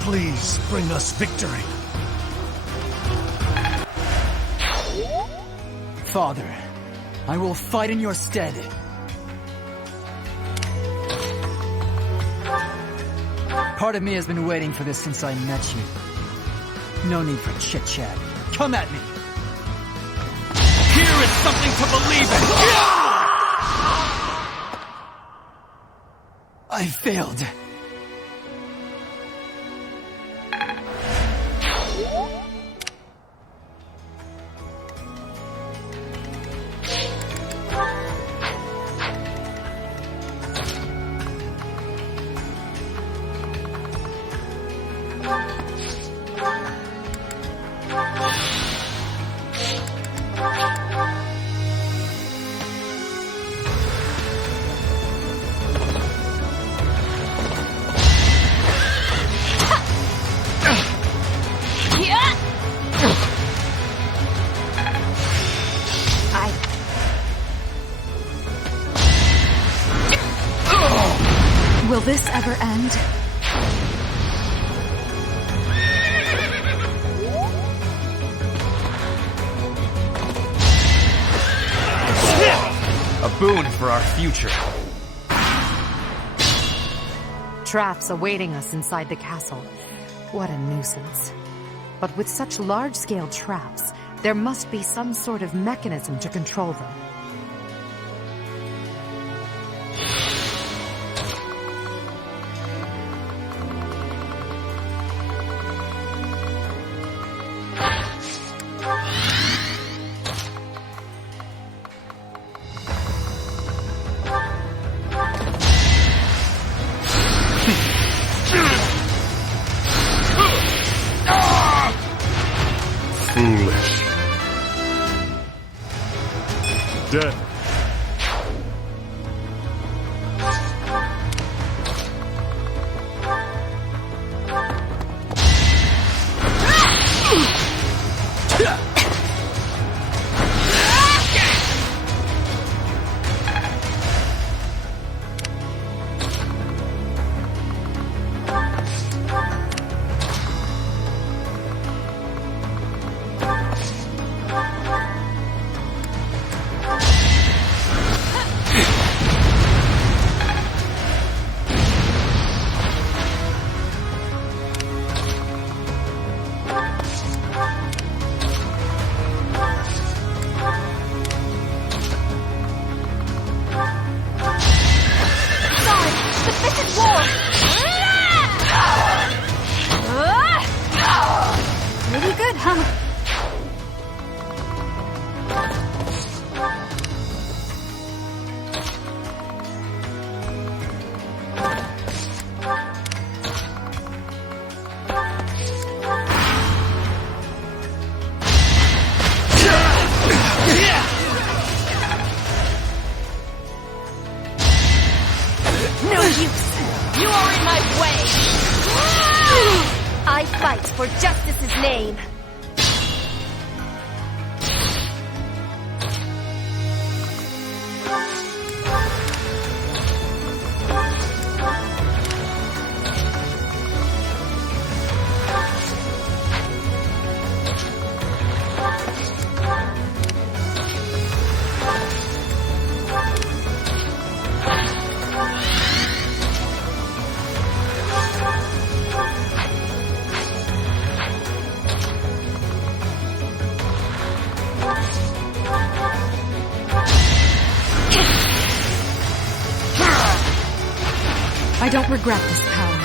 please bring us victory. Father, I will fight in your stead. Part of me has been waiting for this since I met you. No need for chit-chat. Come at me! Here is something to believe in! I failed. Will this ever end? A boon for our future. Traps awaiting us inside the castle. What a nuisance. But with such large-scale traps, there must be some sort of mechanism to control them. Foolish. Death. Really good, huh? No use! You are in my way! I fight for justice's name! I don't regret this power.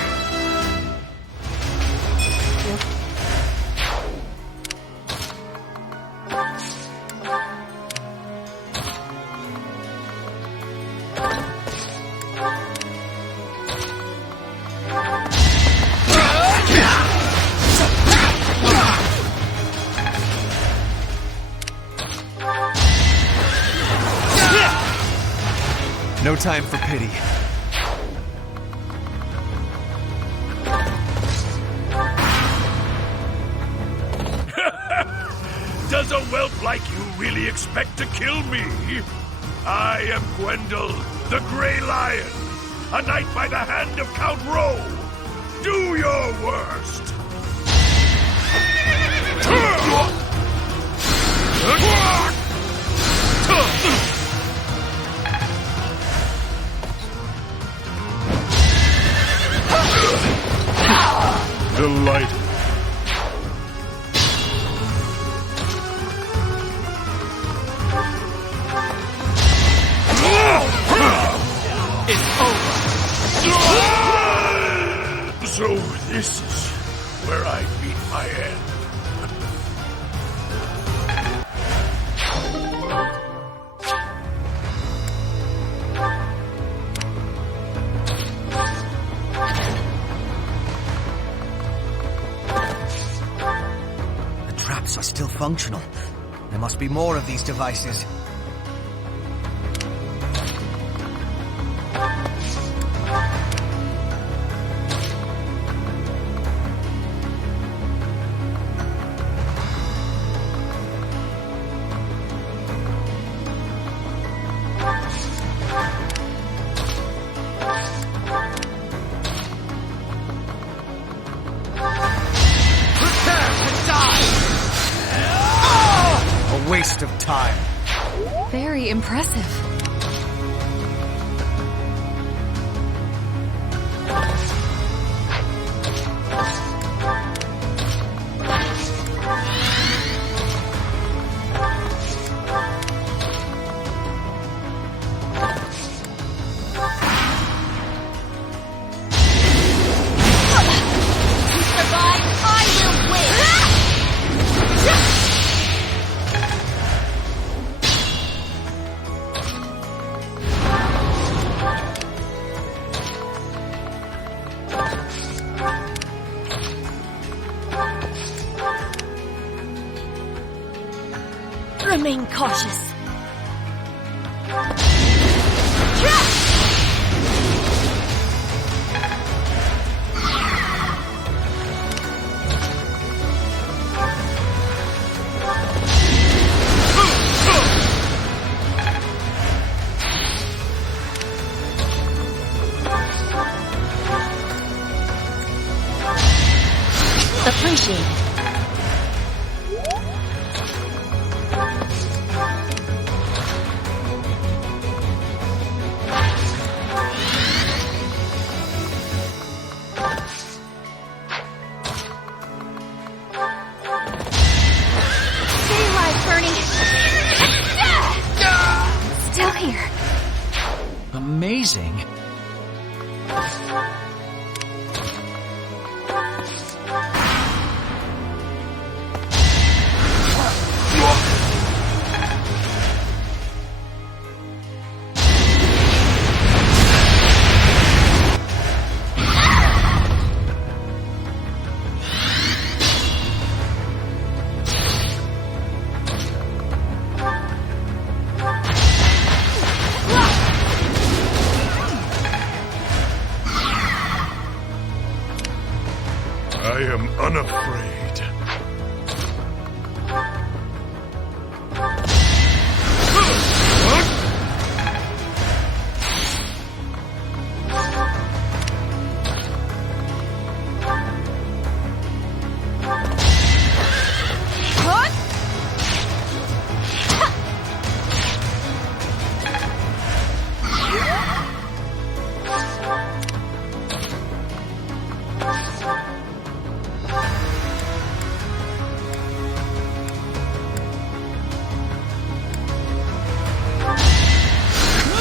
No time for pity. Does a whelp like you really expect to kill me? I am Gwendol, the Grey Lion, a knight by the hand of Count Rowe. Do your worst! Delighted. It's over. So this is where I meet my end. The traps are still functional. There must be more of these devices. A waste of time. Very impressive. Remain cautious. Appreciate it. Still here. Amazing. I am unafraid.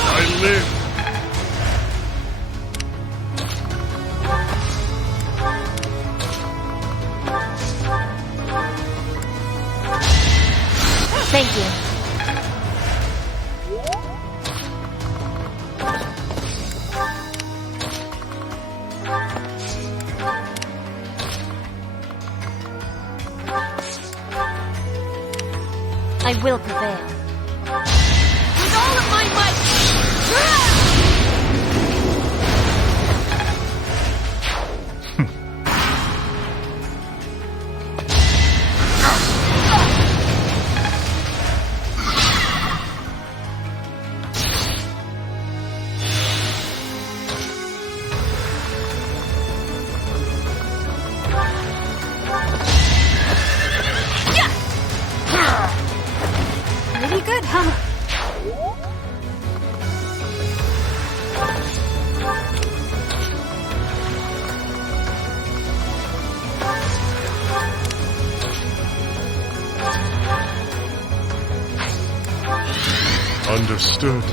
I live. I will prevail. With all of my might! Pretty good, huh? Understood.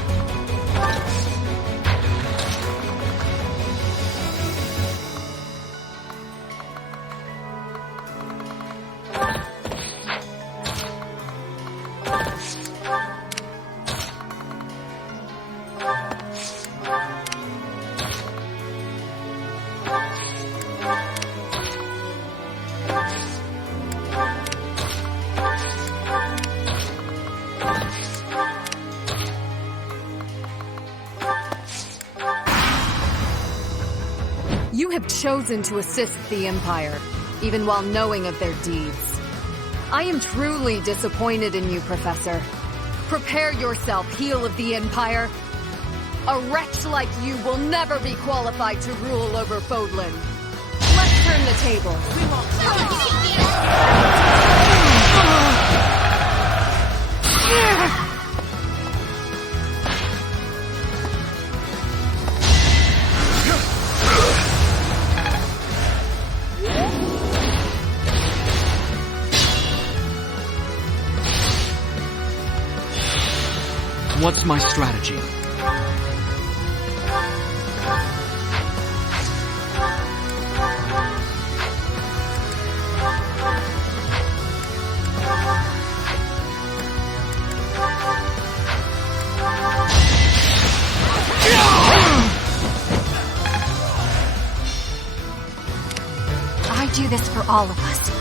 You have chosen to assist the Empire, even while knowing of their deeds. I am truly disappointed in you, Professor. Prepare yourself, heel of the Empire. A wretch like you will never be qualified to rule over Fodlan. Let's turn the tables. What's my strategy? I do this for all of us.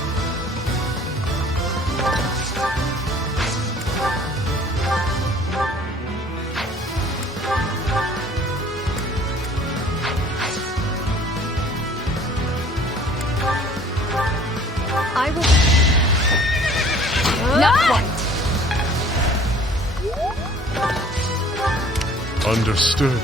I will... Not quite. Understood.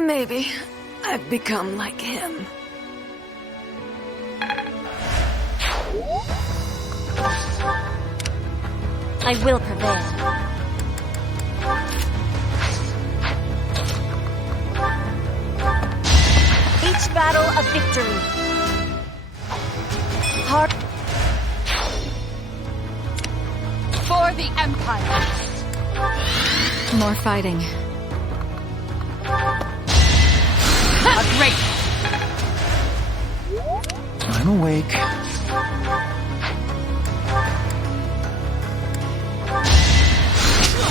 Maybe I've become like him. I will prevail. Each battle a victory. Heart For the Empire. More fighting. A great. I'm awake.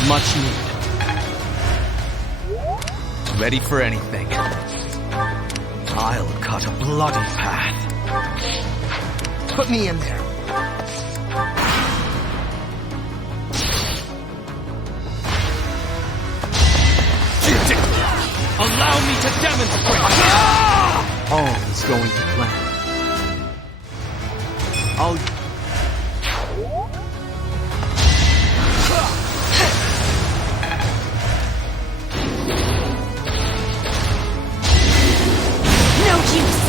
Much needed. Ready for anything. I'll cut a bloody path. Put me in there. Allow me to demonstrate! All is going to plan. I'll... no use.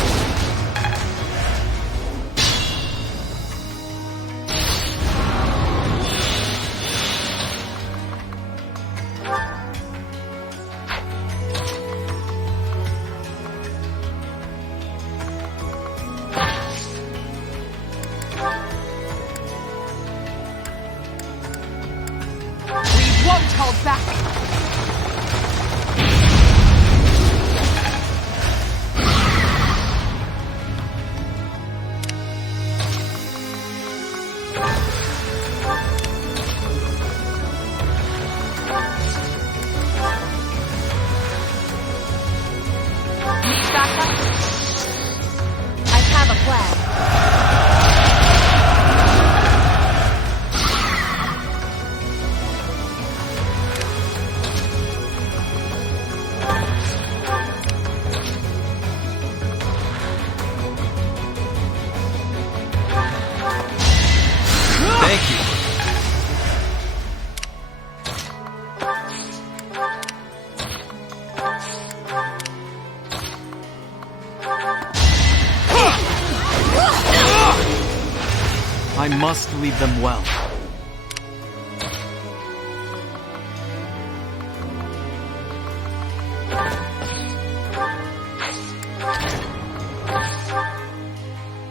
Won't hold back. I must lead them well.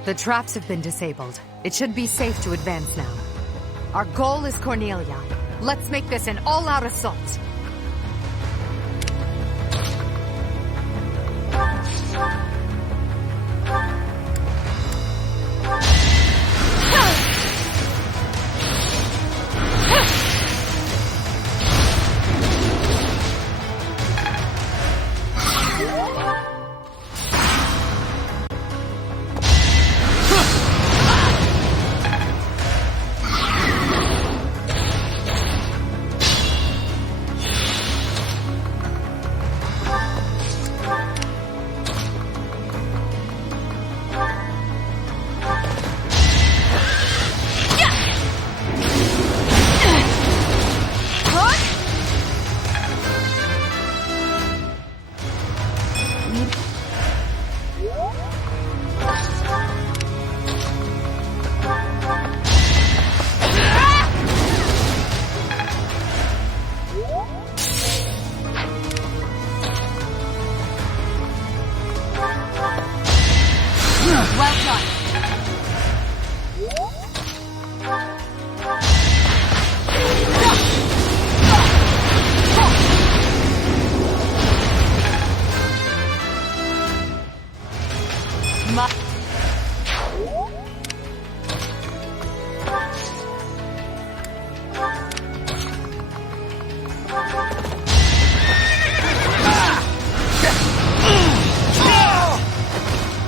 The traps have been disabled. It should be safe to advance now. Our goal is Cornelia. Let's make this an all-out assault.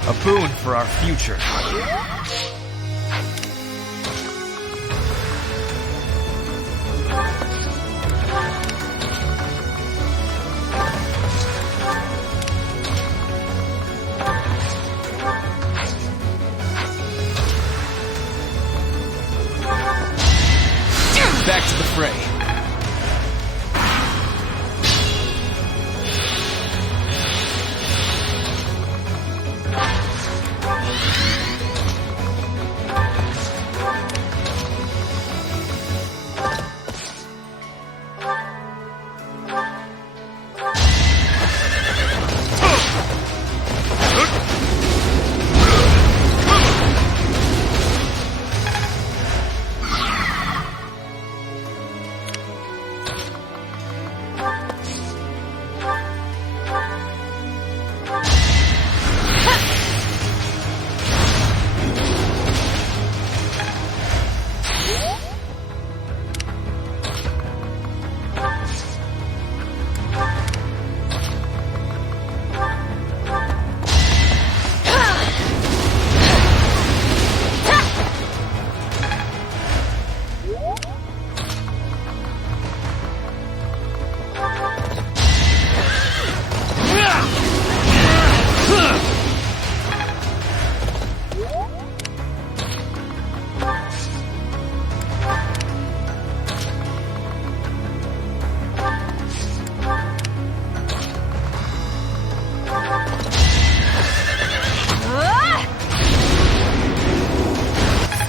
A boon for our future. Back to the fray.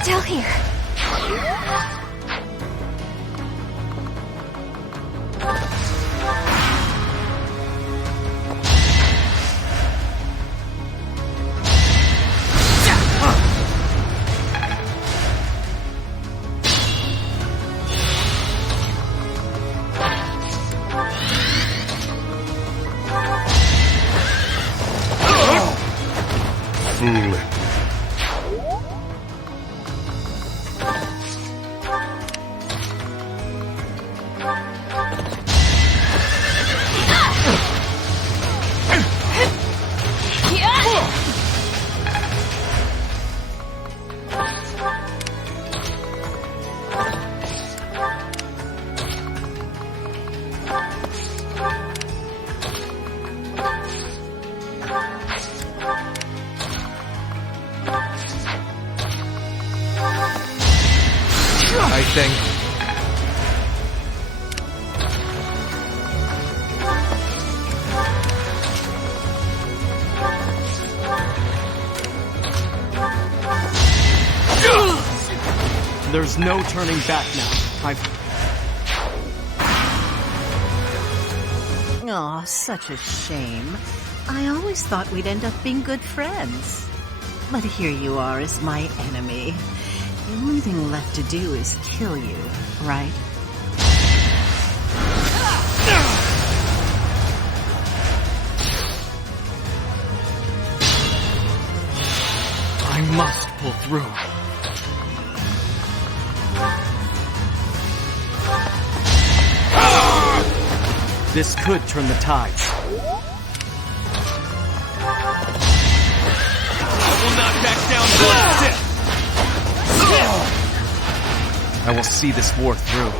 Still here. Fool. I think. There's no turning back now. Aw, such a shame. I always thought we'd end up being good friends. But here you are as my enemy. The only thing left to do is kill you, right? I must pull through. This could turn the tides. I will not back down one step. I will see this war through.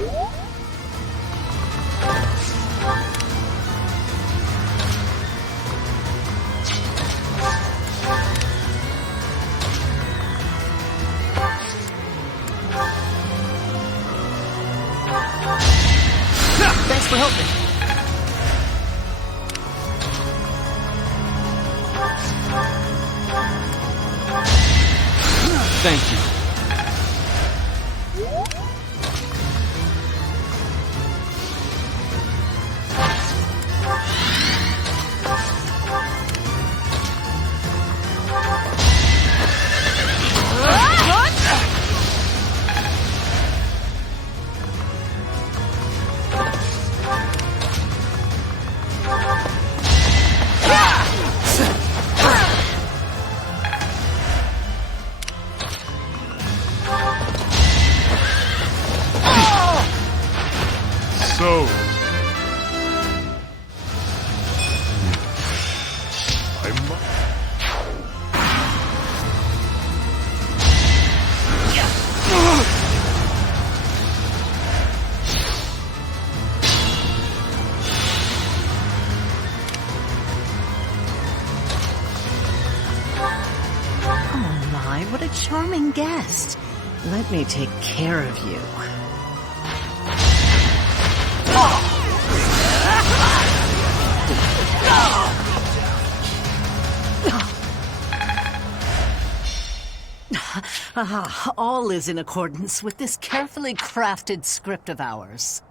Thanks for helping. Thank you. So... Oh my, what a charming guest. Let me take care of you. All is in accordance with this carefully crafted script of ours.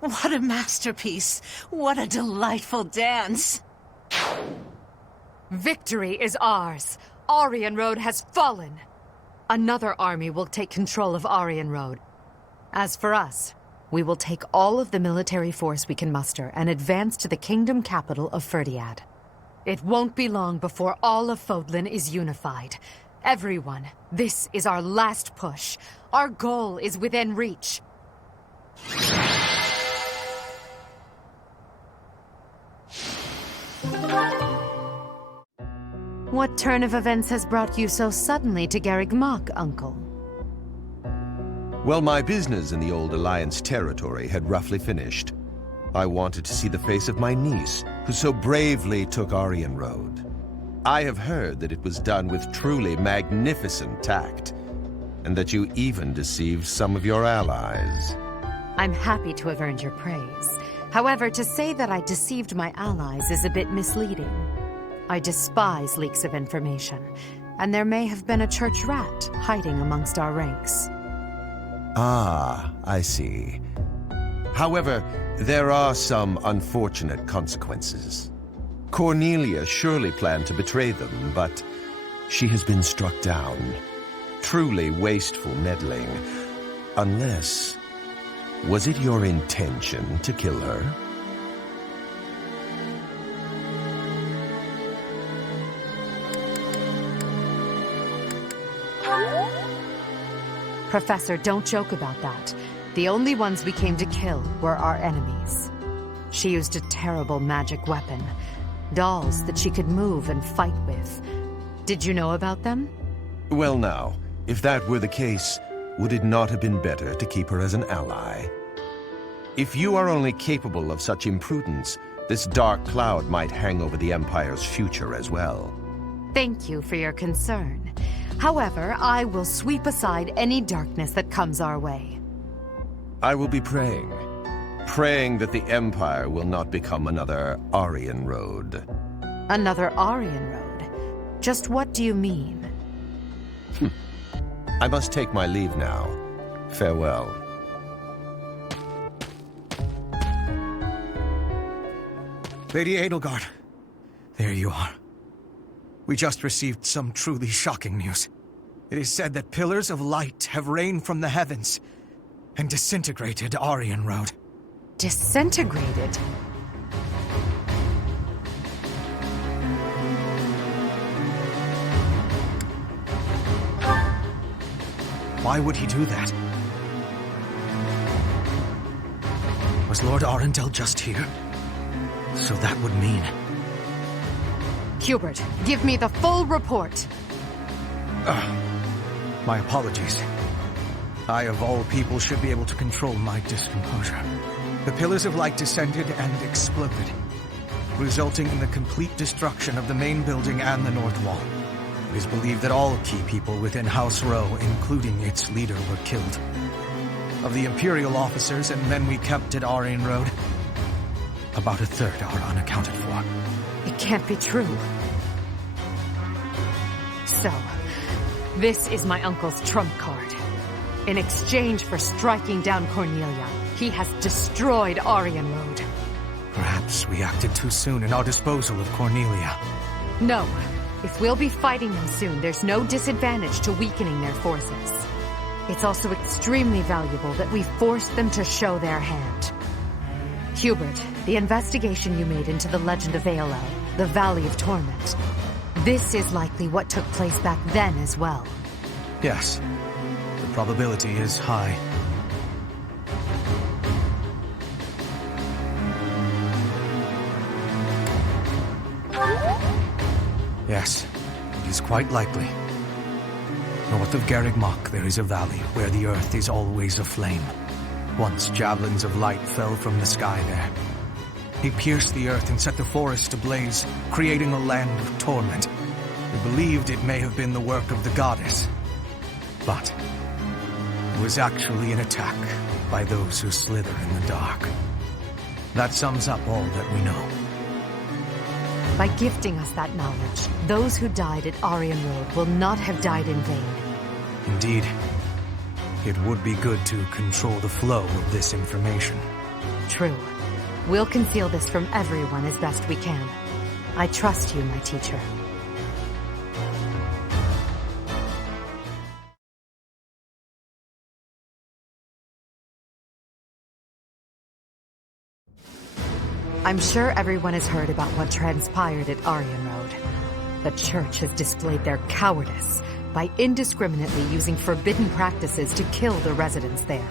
What a masterpiece! What a delightful dance! Victory is ours! Aryan Road has fallen! Another army will take control of Aryan Road. As for us, we will take all of the military force we can muster and advance to the kingdom capital of Ferdiad. It won't be long before all of Fodlan is unified. Everyone, this is our last push. Our goal is within reach. What turn of events has brought you so suddenly to Garreg Mach, Uncle? Well, my business in the old Alliance territory had roughly finished. I wanted to see the face of my niece, who so bravely took Aryan Road. I have heard that it was done with truly magnificent tact, and that you even deceived some of your allies. I'm happy to have earned your praise. However, to say that I deceived my allies is a bit misleading. I despise leaks of information, and there may have been a church rat hiding amongst our ranks. Ah, I see. However, there are some unfortunate consequences. Cornelia surely planned to betray them, but she has been struck down. Truly wasteful meddling. Unless... was it your intention to kill her? Professor, don't joke about that. The only ones we came to kill were our enemies. She used a terrible magic weapon. Dolls that she could move and fight with. Did you know about them? Well now, if that were the case, would it not have been better to keep her as an ally? If you are only capable of such imprudence, this dark cloud might hang over the Empire's future as well. Thank you for your concern. However, I will sweep aside any darkness that comes our way. I will be praying. Praying that the Empire will not become another Aryan Road. Another Aryan Road? Just what do you mean? I must take my leave now. Farewell. Lady Edelgard, there you are. We just received some truly shocking news. It is said that pillars of light have rained from the heavens and disintegrated Aryan Road. Disintegrated? Why would he do that? Was Lord Arundel just here? So that would mean... Hubert, give me the full report. My apologies. I, of all people, should be able to control my discomposure. The pillars of light descended and exploded, resulting in the complete destruction of the main building and the north wall. It is believed that all key people within House Row, including its leader, were killed. Of the Imperial officers and men we kept at Aryan Road, about a third are unaccounted for. It can't be true. So, this is my uncle's trump card. In exchange for striking down Cornelia, he has destroyed Aryan Road. Perhaps we acted too soon in our disposal of Cornelia. No. If we'll be fighting them soon, there's no disadvantage to weakening their forces. It's also extremely valuable that we force them to show their hand. Hubert, the investigation you made into the legend of Aelel, the Valley of Torment, this is likely what took place back then as well. Yes. The probability is high. Yes, it is quite likely. North of Garreg Mach, there is a valley where the earth is always aflame. Once javelins of light fell from the sky there. He pierced the earth and set the forest ablaze, creating a land of torment. We believed it may have been the work of the goddess. But it was actually an attack by those who slither in the dark. That sums up all that we know. By gifting us that knowledge, those who died at Aryan Road will not have died in vain. Indeed. It would be good to control the flow of this information. True. We'll conceal this from everyone as best we can. I trust you, my teacher. I'm sure everyone has heard about what transpired at Aryan Road. The Church has displayed their cowardice by indiscriminately using forbidden practices to kill the residents there.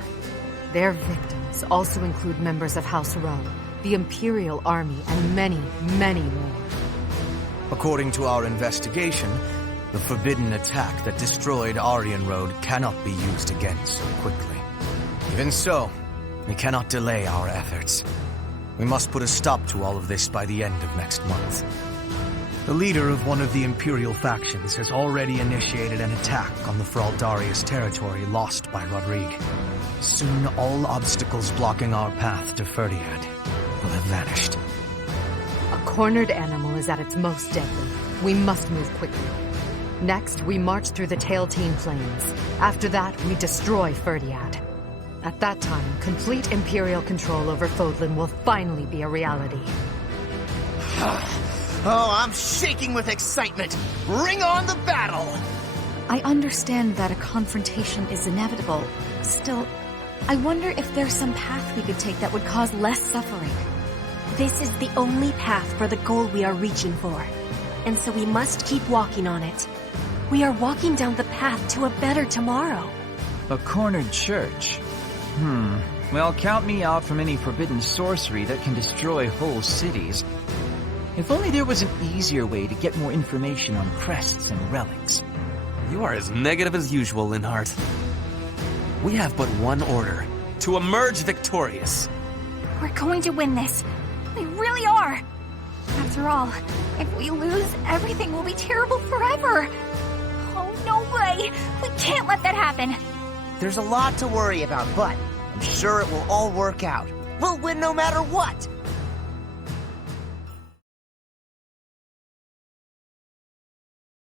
Their victims also include members of House Row, the Imperial Army, and many, many more. According to our investigation, the forbidden attack that destroyed Aryan Road cannot be used again so quickly. Even so, we cannot delay our efforts. We must put a stop to all of this by the end of next month. The leader of one of the Imperial factions has already initiated an attack on the Fraldarius territory lost by Rodrigue. Soon all obstacles blocking our path to Ferdiad will have vanished. A cornered animal is at its most deadly. We must move quickly. Next, we march through the Tailtean Plains. After that, we destroy Ferdiad. At that time, complete Imperial control over Fodlan will finally be a reality. Oh, I'm shaking with excitement! Bring on the battle! I understand that a confrontation is inevitable. Still, I wonder if there's some path we could take that would cause less suffering. This is the only path for the goal we are reaching for. And so we must keep walking on it. We are walking down the path to a better tomorrow. A cornered church. Well, count me out from any forbidden sorcery that can destroy whole cities. If only there was an easier way to get more information on crests and relics. You are as negative as usual, Linhardt. We have but one order: to emerge victorious. We're going to win this. We really are. After all, if we lose, everything will be terrible forever. Oh, no way. We can't let that happen. There's a lot to worry about, but I'm sure it will all work out. We'll win no matter what.